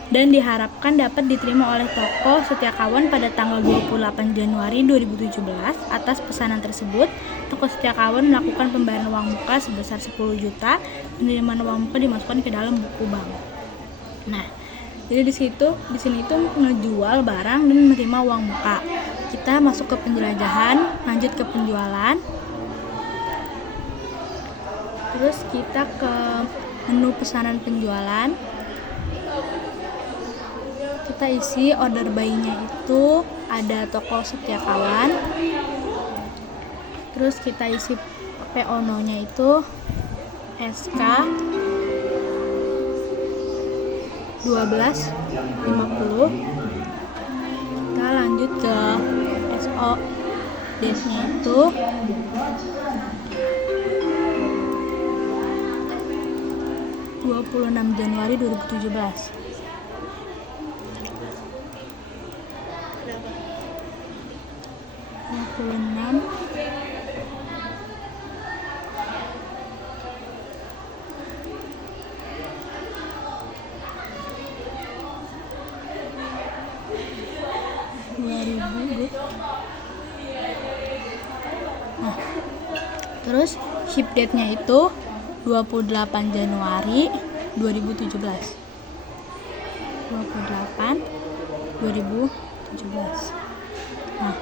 dan diharapkan dapat diterima oleh toko Setia Kawan pada tanggal 28 Januari 2017. Atas pesanan tersebut, toko Setia Kawan melakukan pembayaran uang muka sebesar 10 juta. Penerimaan uang muka dimasukkan ke dalam buku bank. Nah, jadi di sini itu ngejual barang dan menerima uang muka. Kita masuk ke penjelajahan, lanjut ke penjualan. Terus kita ke menu pesanan penjualan. Kita isi order buy-nya itu ada toko Setia Kawan. Terus kita isi PO-nya itu SK 1250. Kita lanjut ke SO date-nya itu 26 Januari 2017. Nah, terus ship date-nya itu 28 Januari 2017. 28 2017. Nah,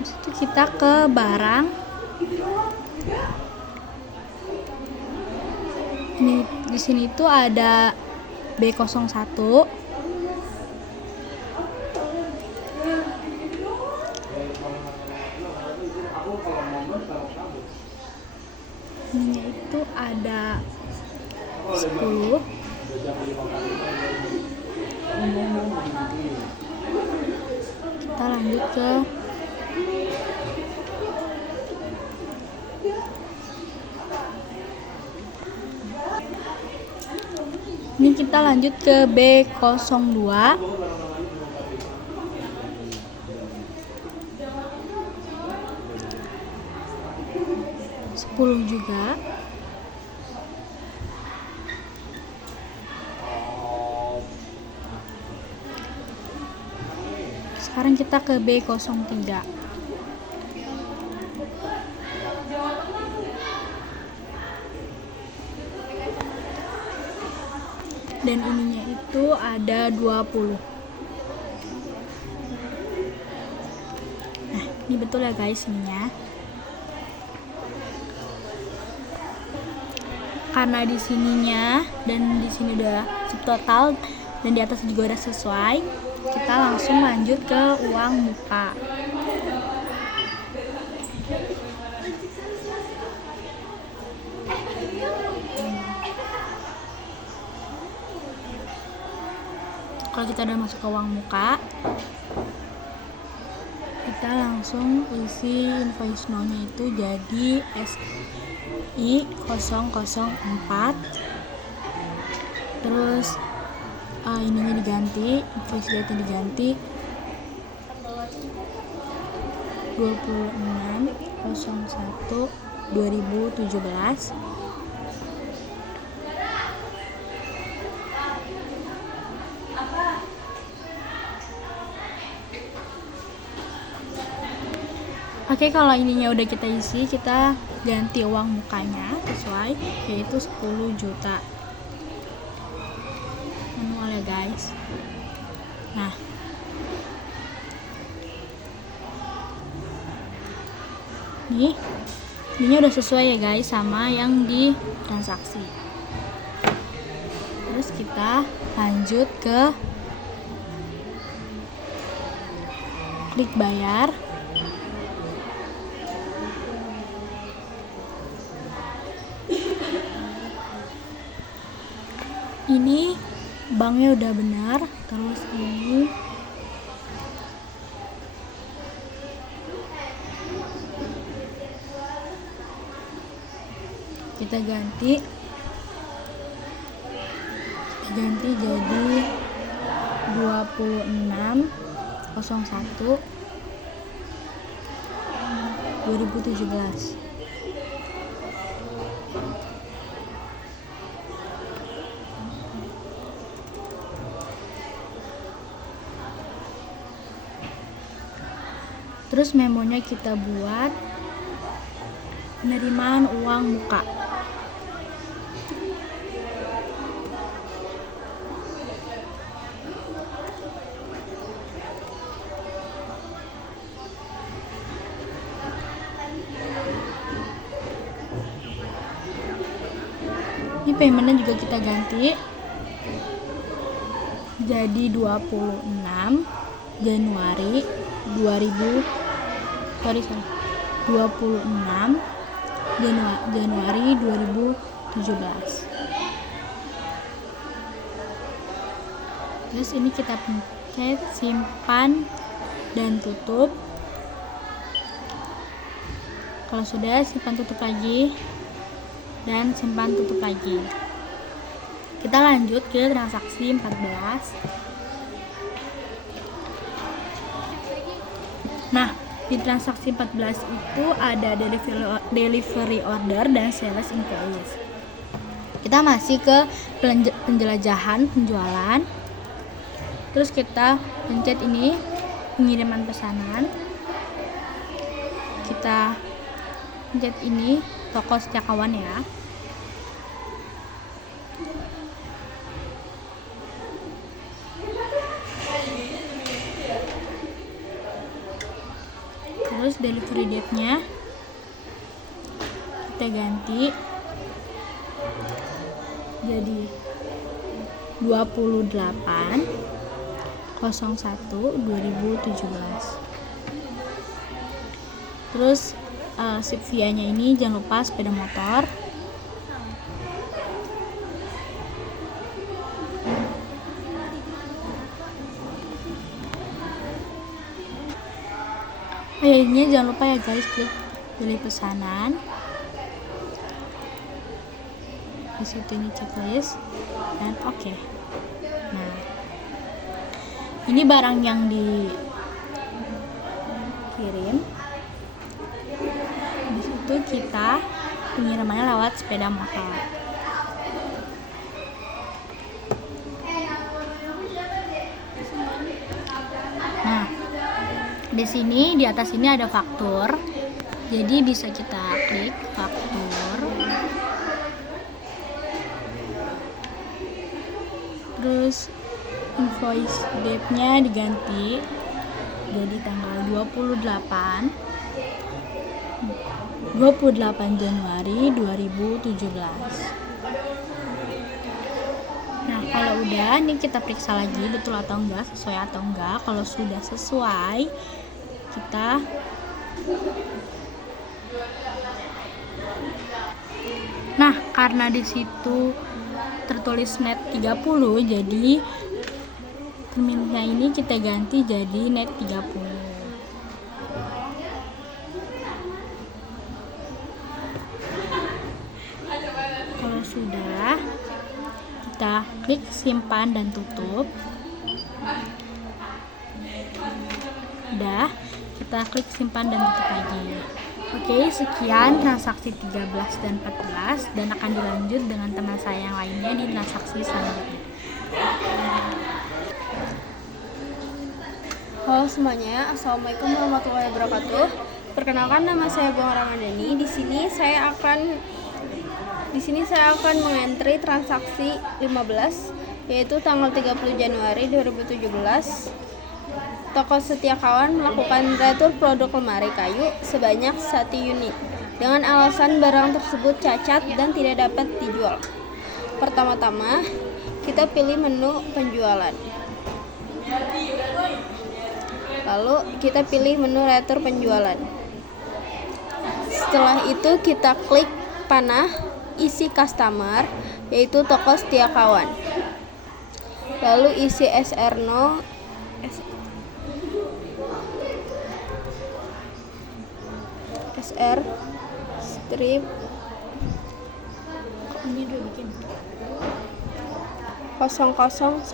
itu kita ke barang. Ini di sini tuh ada B01. Ininya itu ada 10. Kita lanjut ke ini, kita lanjut ke B02. Juga. Sekarang kita ke B03. Dan ininya itu ada 20. Nah, ini betul ya guys ininya. Karena di sininya dan di sini udah subtotal dan di atas juga udah sesuai, kita langsung lanjut ke uang muka. Kalau kita udah masuk ke uang muka, kita langsung isi invoice now-nya itu jadi SI 004. Terus ininya diganti, invoice date diganti 26/01/2017. Oke, kalau ininya udah kita isi, kita ganti uang mukanya sesuai, yaitu 10 juta. Manual ya guys. Nah, ininya udah sesuai ya guys sama yang di transaksi. Terus kita lanjut ke klik bayar. Ini banknya udah benar. Terus ini kita ganti jadi 26/01/2017. Terus memonya kita buat penerimaan uang muka. Ini paymentnya juga kita ganti jadi 26 Januari 2017. Terus ini kita pencet simpan dan tutup. Kalau sudah, simpan tutup lagi dan simpan tutup lagi. Kita lanjut ke transaksi 14. Nah, di transaksi 14 itu ada delivery order dan sales invoice. Kita masih ke penjelajahan penjualan. Terus kita pencet ini pengiriman pesanan. Kita pencet ini toko setia kawan ya. Terus delivery date-nya kita ganti jadi 28/01/2017. Terus subsidianya ini jangan lupa sepeda motor. Ini jangan lupa ya guys, klik pilih pesanan. Di situ ini checklist dan oke. Nah, ini barang yang dikirim. Di situ kita pengirimannya lewat sepeda motor. Nah, di sini di atas ini ada faktur. Jadi bisa kita klik faktur. Terus invoice date-nya diganti jadi tanggal 28 Januari 2017. Nah, kalau udah, ini kita periksa lagi betul atau enggak, sesuai atau enggak. Kalau sudah sesuai, kita nah, karena di situ tertulis net 30, jadi terminnya ini kita ganti jadi net 30. Kalau sudah, kita klik simpan dan tutup. Udah, kita klik simpan dan tutup lagi. Oke, sekian transaksi 13 dan 14 dan akan dilanjut dengan teman saya yang lainnya di transaksi selanjutnya. Halo semuanya, assalamualaikum warahmatullahi wabarakatuh. Perkenalkan, nama saya Bang Ramadhani. Di sini saya akan mengentri transaksi 15, yaitu tanggal 30 Januari 2017. Toko Setia Kawan melakukan retur produk lemari kayu sebanyak 1 unit dengan alasan barang tersebut cacat dan tidak dapat dijual. Pertama-tama, kita pilih menu penjualan. Lalu kita pilih menu retur penjualan. Setelah itu kita klik panah isi customer, yaitu toko Setia Kawan. Lalu isi SR0 SR strip 001.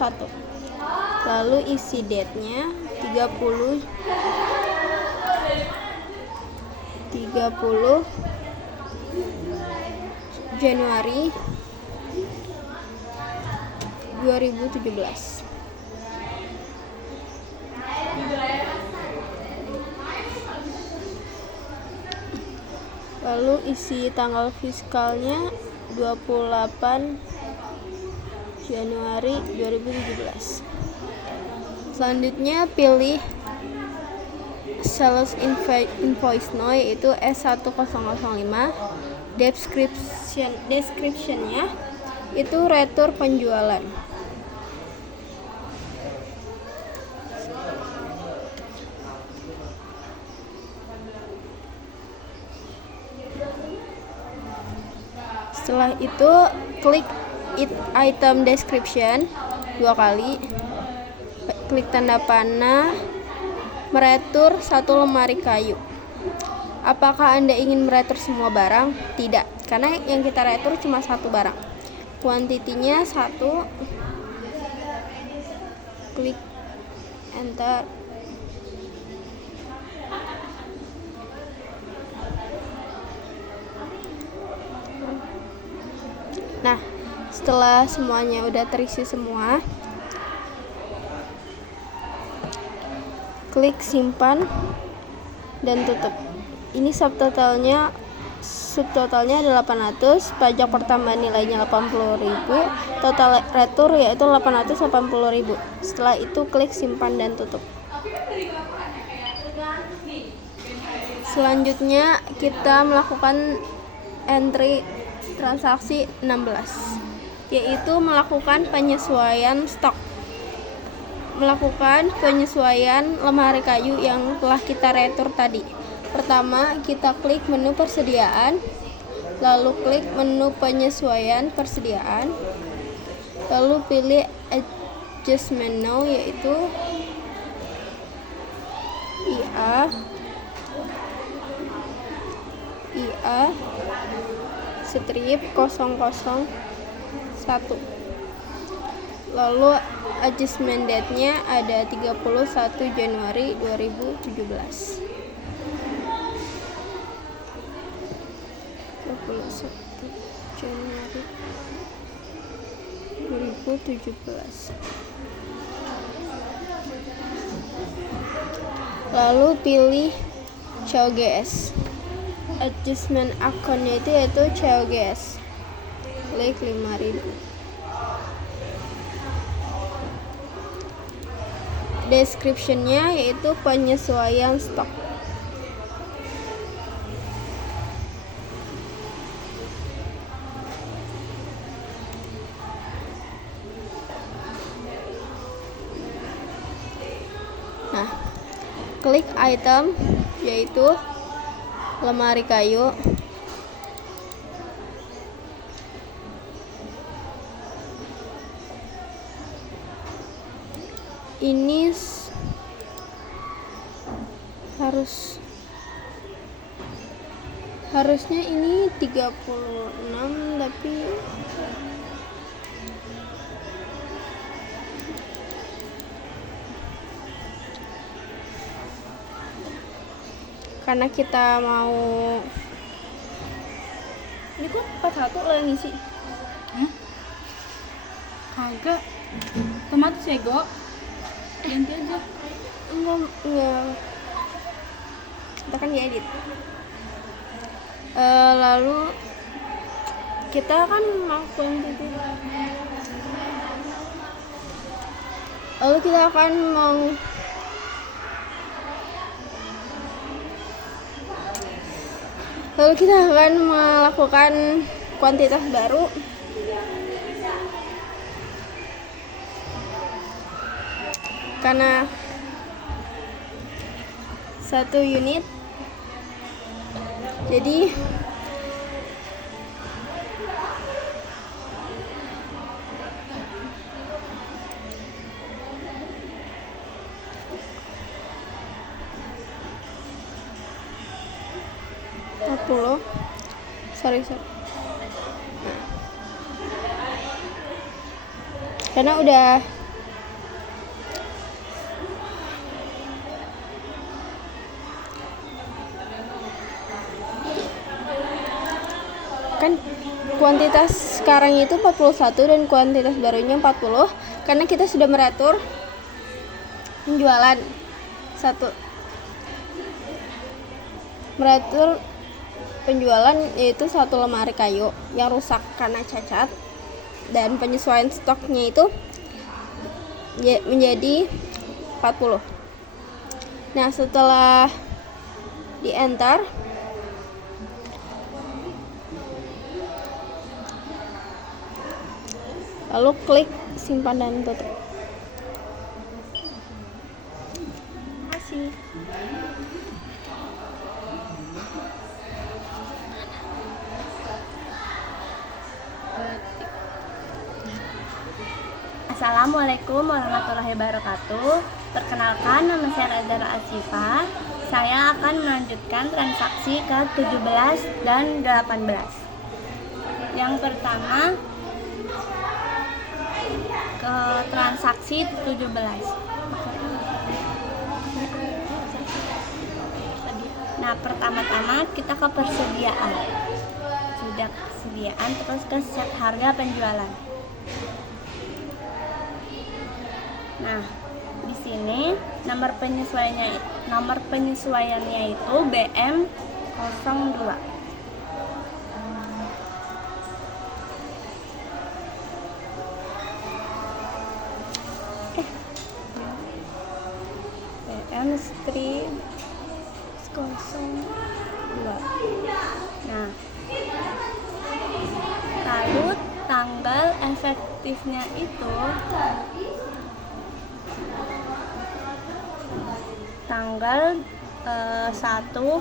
Lalu isi date-nya 30 Januari 2017. Lalu isi tanggal fiskalnya 28 Januari 2017. Selanjutnya pilih sales invoice no, yaitu S1005. Description-nya itu retur penjualan. Setelah itu klik item description 2 kali, klik tanda panah, meretur 1 lemari kayu. Apakah Anda ingin meretur semua barang? Tidak, karena yang kita retur cuma 1 barang. Kuantitinya 1. Klik enter. Nah, setelah semuanya udah terisi semua, klik simpan dan tutup. Ini subtotalnya ada 800, pajak pertambahan nilainya 80.000, total retur yaitu 880.000. Setelah itu klik simpan dan tutup. Selanjutnya kita melakukan entry transaksi 16, yaitu melakukan penyesuaian stok. Melakukan penyesuaian lemari kayu yang telah kita retur tadi. Pertama, kita klik menu persediaan, lalu klik menu penyesuaian persediaan, lalu pilih adjustment now, yaitu IA strip 001. Lalu adjustment date-nya ada 31 Januari 2017. 31 Januari 2017. Lalu pilih COGS. Adjustment account-nya itu yaitu COGS. Klik 5.000. Description-nya yaitu penyesuaian stok. Nah, klik item yaitu lemari kayu. Ini harusnya ini 36, tapi karena kita mau ini kok 41 lo yang ngisi. Kagak. Otomatis ya, Go. Ganti aja. Enggak. Kita kan diedit. Lalu kita akan melakukan lalu kita akan melakukan kuantitas baru. Karena 1 unit, jadi sorry. karena udah kan kuantitas sekarang itu 41 dan kuantitas barunya 40 karena kita sudah meratur penjualan yaitu satu lemari kayu yang rusak karena cacat, dan penyesuaian stoknya itu menjadi 40. Nah, setelah di enter lalu klik simpan dan tutup. Terima kasih. Assalamualaikum warahmatullahi wabarakatuh. Perkenalkan, nama saya Radara Asifa. Saya akan melanjutkan transaksi ke 17 dan 18. Yang pertama ke transaksi 17. Nah, pertama-tama kita ke persediaan. Sudah persediaan, terus ke set harga penjualan. Nah, di sini nomor penyesuaiannya itu BM02. BM02. Nah, lalu tanggal efektifnya itu tanggal 1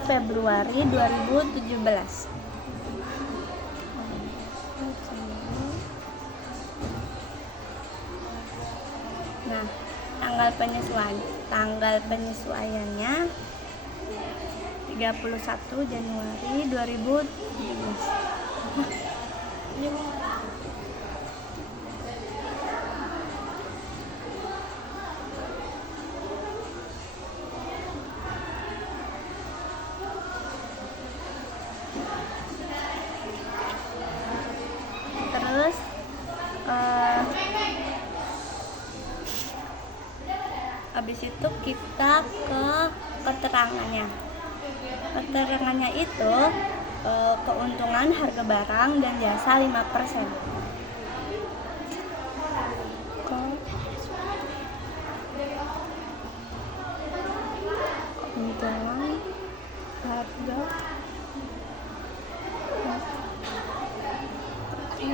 Februari 2017. Nah, tanggal penyesuaiannya 31 Januari 2017. Terus habis itu kita ke keterangannya. Keterangannya itu keuntungan harga barang dan jasa 5%. Keuntungan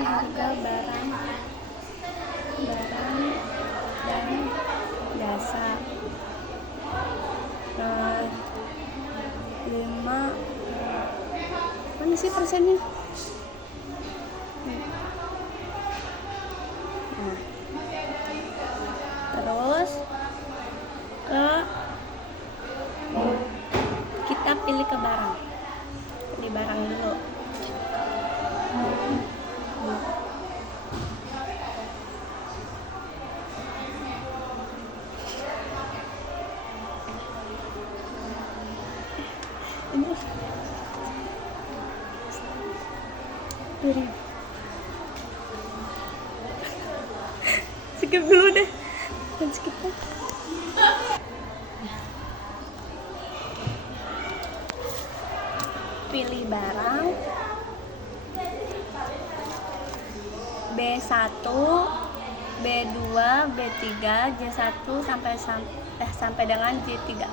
harga barang dan jasa 5. Mana sih persennya? Nah, terus kita pilih ke barang. Pilih barang dulu. Skip dulu deh. Skip. Pilih barang B1, B2, B3, J1 sampai dengan J3.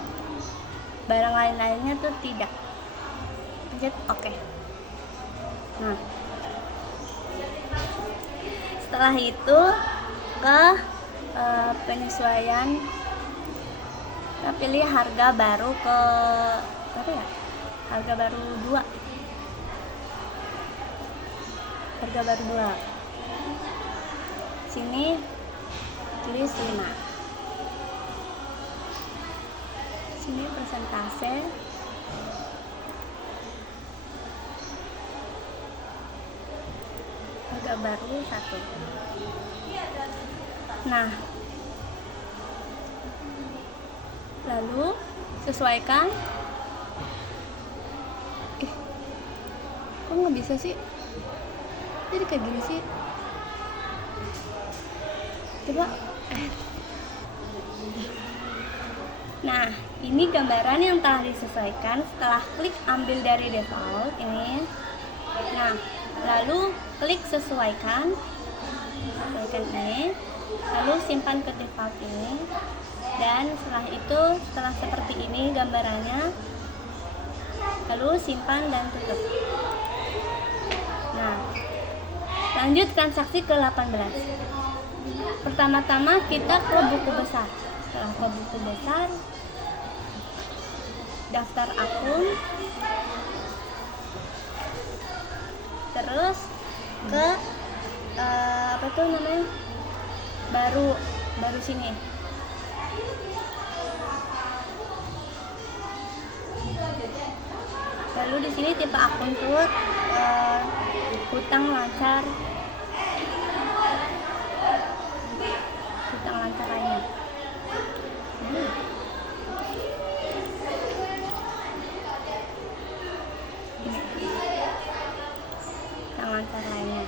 Barang lain-lainnya tuh tidak. Pencet oke. Nah, setelah itu ke penyesuaian, kita pilih harga baru ke harga baru 2. Harga baru 2. Sini tulis 5. Sini persentase. Harga baru 1. Nah, lalu sesuaikan. Kok nggak bisa sih? Jadi kayak gini sih. Coba. Nah, ini gambaran yang telah disesuaikan setelah klik ambil dari default ini. Nah, lalu klik sesuaikan ini, lalu simpan ke default ini, dan setelah itu, setelah seperti ini gambarannya, lalu simpan dan tutup. Nah, lanjut transaksi ke-18. Pertama-tama kita ke buku besar. Setelah ke buku besar, daftar akun, terus ke apa tuh namanya, baru sini. Lalu di sini tipe akun tuh hutang lancar lainnya. Hutang lancar lainnya.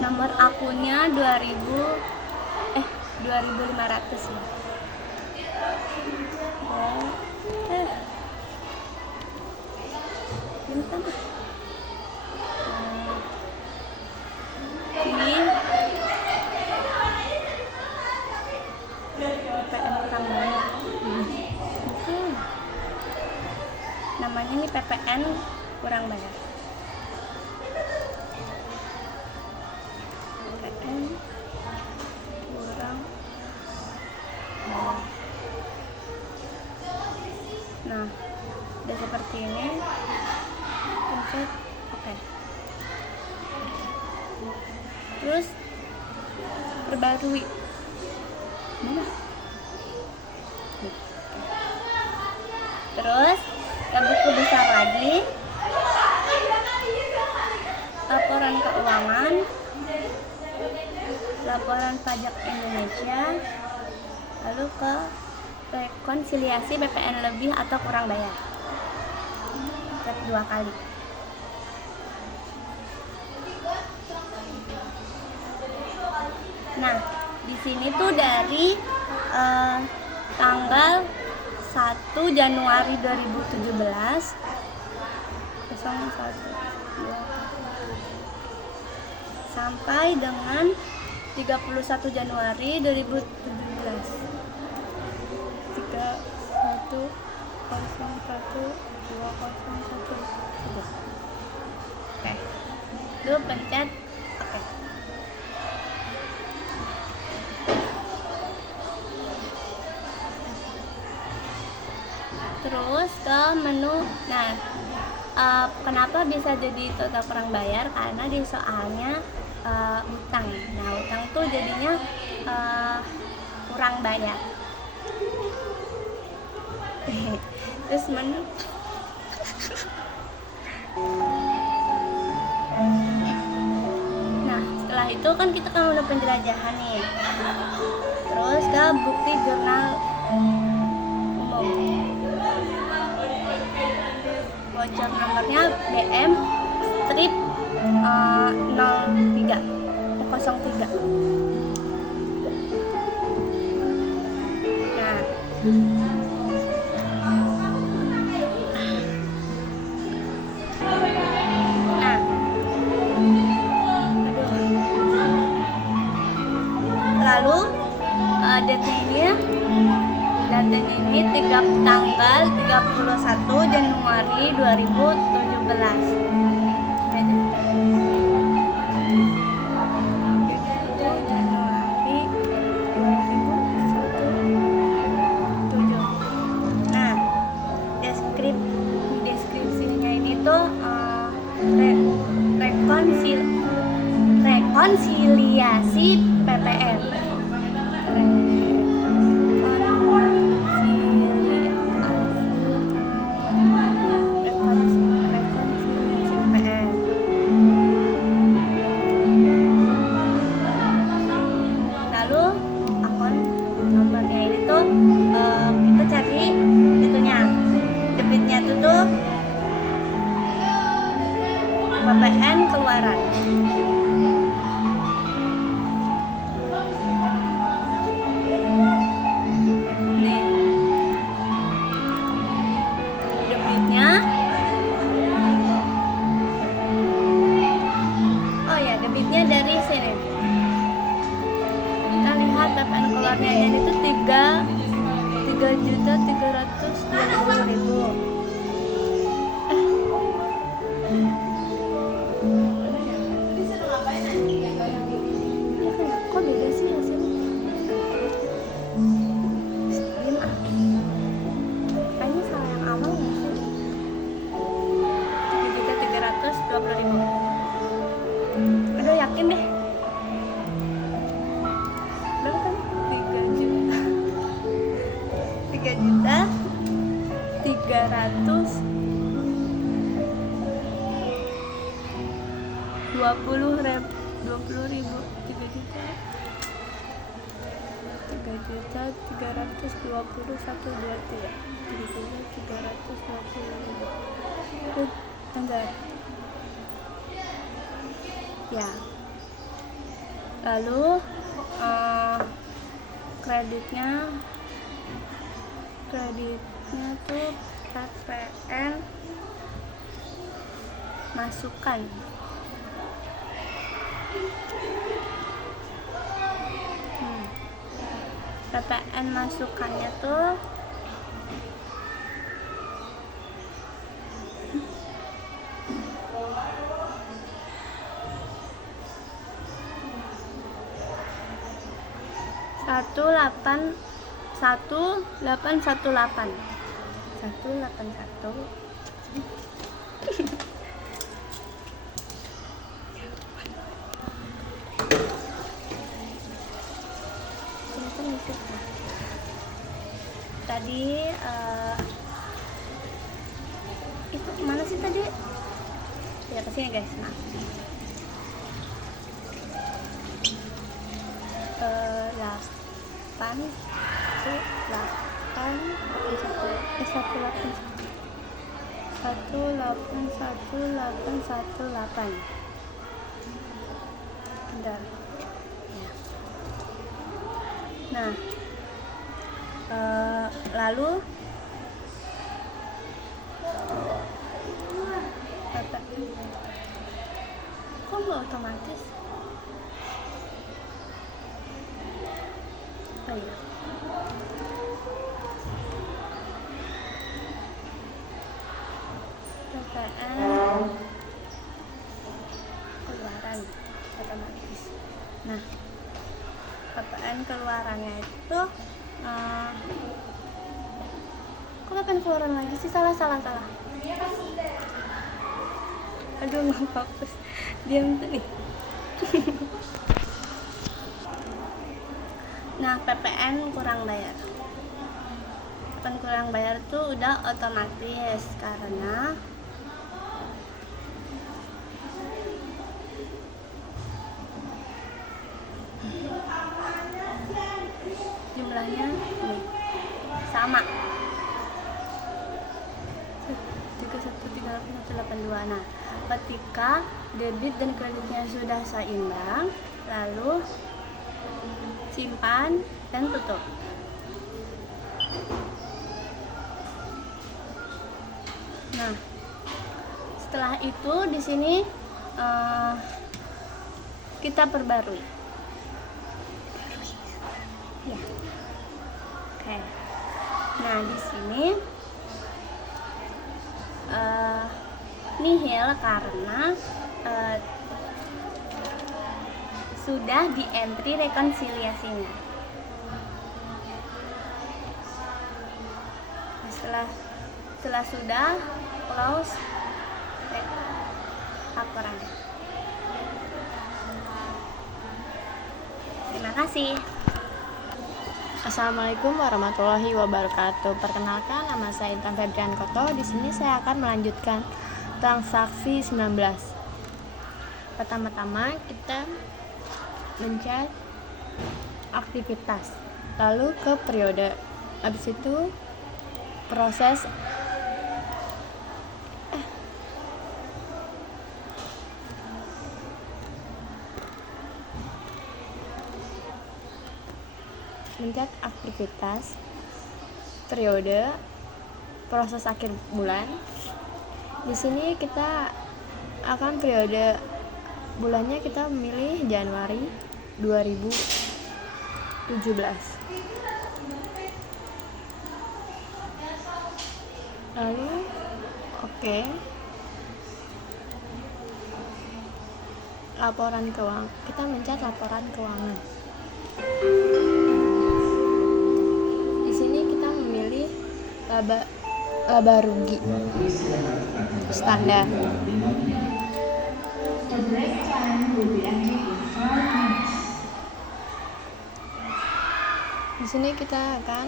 Nomor akunnya 2.500 ya. Ini PPN kurang bayar. Namanya ini PPN kurang bayar. PPN kurang bayar. Nah, udah seperti ini. Pencet oke. Terus perbarui. Mana? Terus ke buku besar lagi. Laporan keuangan. Laporan pajak Indonesia. Lalu ke rekonsiliasi PPN lebih atau kurang bayar. Cek 2 kali. Nah, di sini tuh dari tanggal 1 Januari 2017 sampai dengan 31 Januari 2017. 31012001. Oke. Lu pencet oke. Terus ke menu. Nah, kenapa bisa jadi total kurang bayar? Karena di soalnya utang. Nah, utang tuh jadinya kurang bayar. Terus menu. Nah, setelah itu kan kita kan udah penjelajahan nih. Terus ke bukti jurnal umum. Voucher nomornya BM strip 03. Nah, lalu data ini tanggal 31 Januari 2017. Nah, deskripsinya ini tuh rekonsiliasi PPN. PPN keluaran. Nih. Debitnya. Oh ya, debitnya dari sini. Kita lihat PPN keluarnya itu 3.320.000. Kok beda sih hasilnya? Diam ah. Kayaknya salah yang awal nggak sih? 3.320.000. Aduh, yakin deh. Berapa kan? 3.320.000. 3.320.000. Enggak. Ya. Lalu kreditnya tuh PPN masukan. PPN masukannya tuh satu delapan satu delapan. Tadi itu mana sih tadi? Ya kesini guys. Nah, 18118. Bentar. Ya. Nah, lalu kok nggak otomatis? Oh iya. PPN keluaran otomatis. Nah, PPN keluarannya itu kok PPN keluaran lagi sih? Salah. Aduh, nggak fokus. Diam tuh nih. Nah, PPN kurang bayar. PPN kurang bayar tuh udah otomatis karena jumlahnya nih sama 3138182. Nah, ketika debit dan kreditnya sudah seimbang, lalu simpan dan tutup. Nah, setelah itu di sini kita perbarui. Ya. Oke. Nah, di sini nihil karena sudah di entry rekonsiliasinya. Setelah sudah close laporan. Terima kasih. Assalamualaikum warahmatullahi wabarakatuh. Perkenalkan, nama saya Intan Febrian Koto. Di sini saya akan melanjutkan transaksi 19. Pertama-tama kita mencet aktivitas, lalu ke periode. Habis itu proses mencet aktivitas, periode, proses akhir bulan. Di sini kita akan periode bulannya kita memilih Januari 2017. Lalu oke. Laporan keuangan. Kita mencet laporan keuangan. Di sini kita memilih laba rugi standar. Di sini kita akan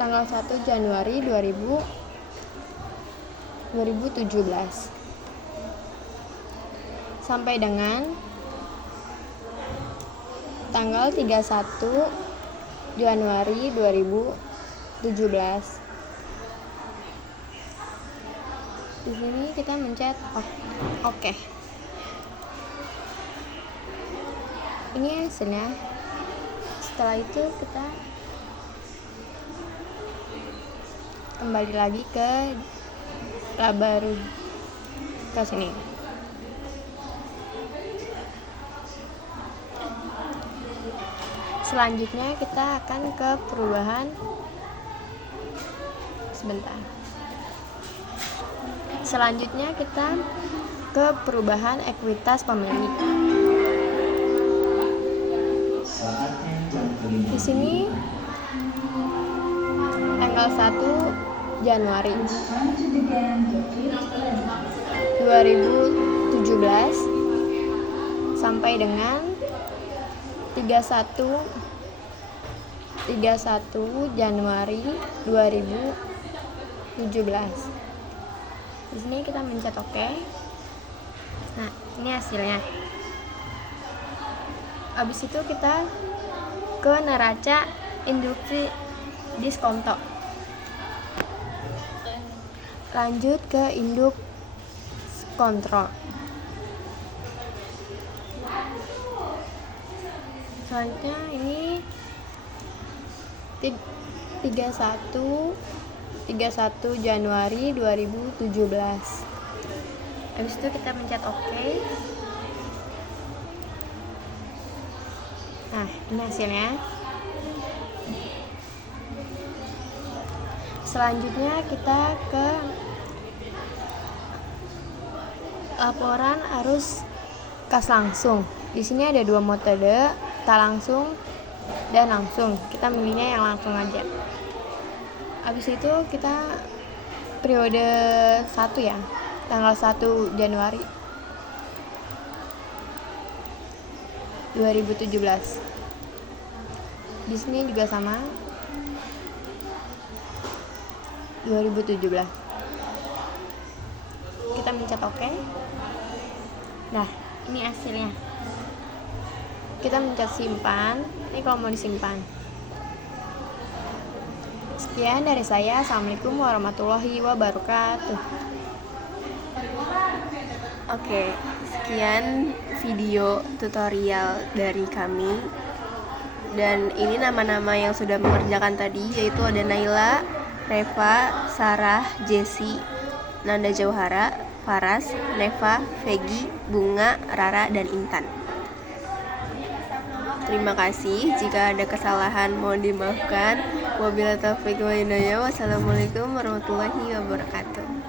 tanggal 1 Januari 2017 sampai dengan tanggal 31 Januari 2017. Di sini kita mencet oke. Ini hasilnya. Setelah itu kita kembali lagi ke laba rugi ke sini. Selanjutnya kita akan ke perubahan. Selanjutnya kita ke perubahan ekuitas pemilik. Di sini tanggal 1 Januari 2017 sampai dengan 31 Januari 2017. Di sini kita mencet oke. Nah, ini hasilnya. Habis itu kita ke neraca industri diskonto. Lanjut ke induk kontrol. Selanjutnya ini 31 Januari 2017. Habis itu kita mencet oke. Nah, ini hasilnya. Selanjutnya kita ke laporan arus kas langsung. Di sini ada dua metode, tak langsung dan langsung. Kita milihnya yang langsung aja. Habis itu kita periode 1 ya, tanggal 1 Januari 2017. Di sini juga sama. 2017. Kita mencet oke. Nah, ini hasilnya. Kita mencet simpan. Ini kalau mau disimpan. Sekian dari saya. Assalamualaikum warahmatullahi wabarakatuh. Oke, sekian video tutorial dari kami. Dan ini nama-nama yang sudah mengerjakan tadi, yaitu ada Naila, Reva, Sarah, Jessi, Nanda Jauhara, Faras, Neva, Vegi, Bunga, Rara, dan Intan. Terima kasih. Jika ada kesalahan mohon dimaafkan. Wabillahi taufiq wal hidayah. Wassalamualaikum warahmatullahi wabarakatuh.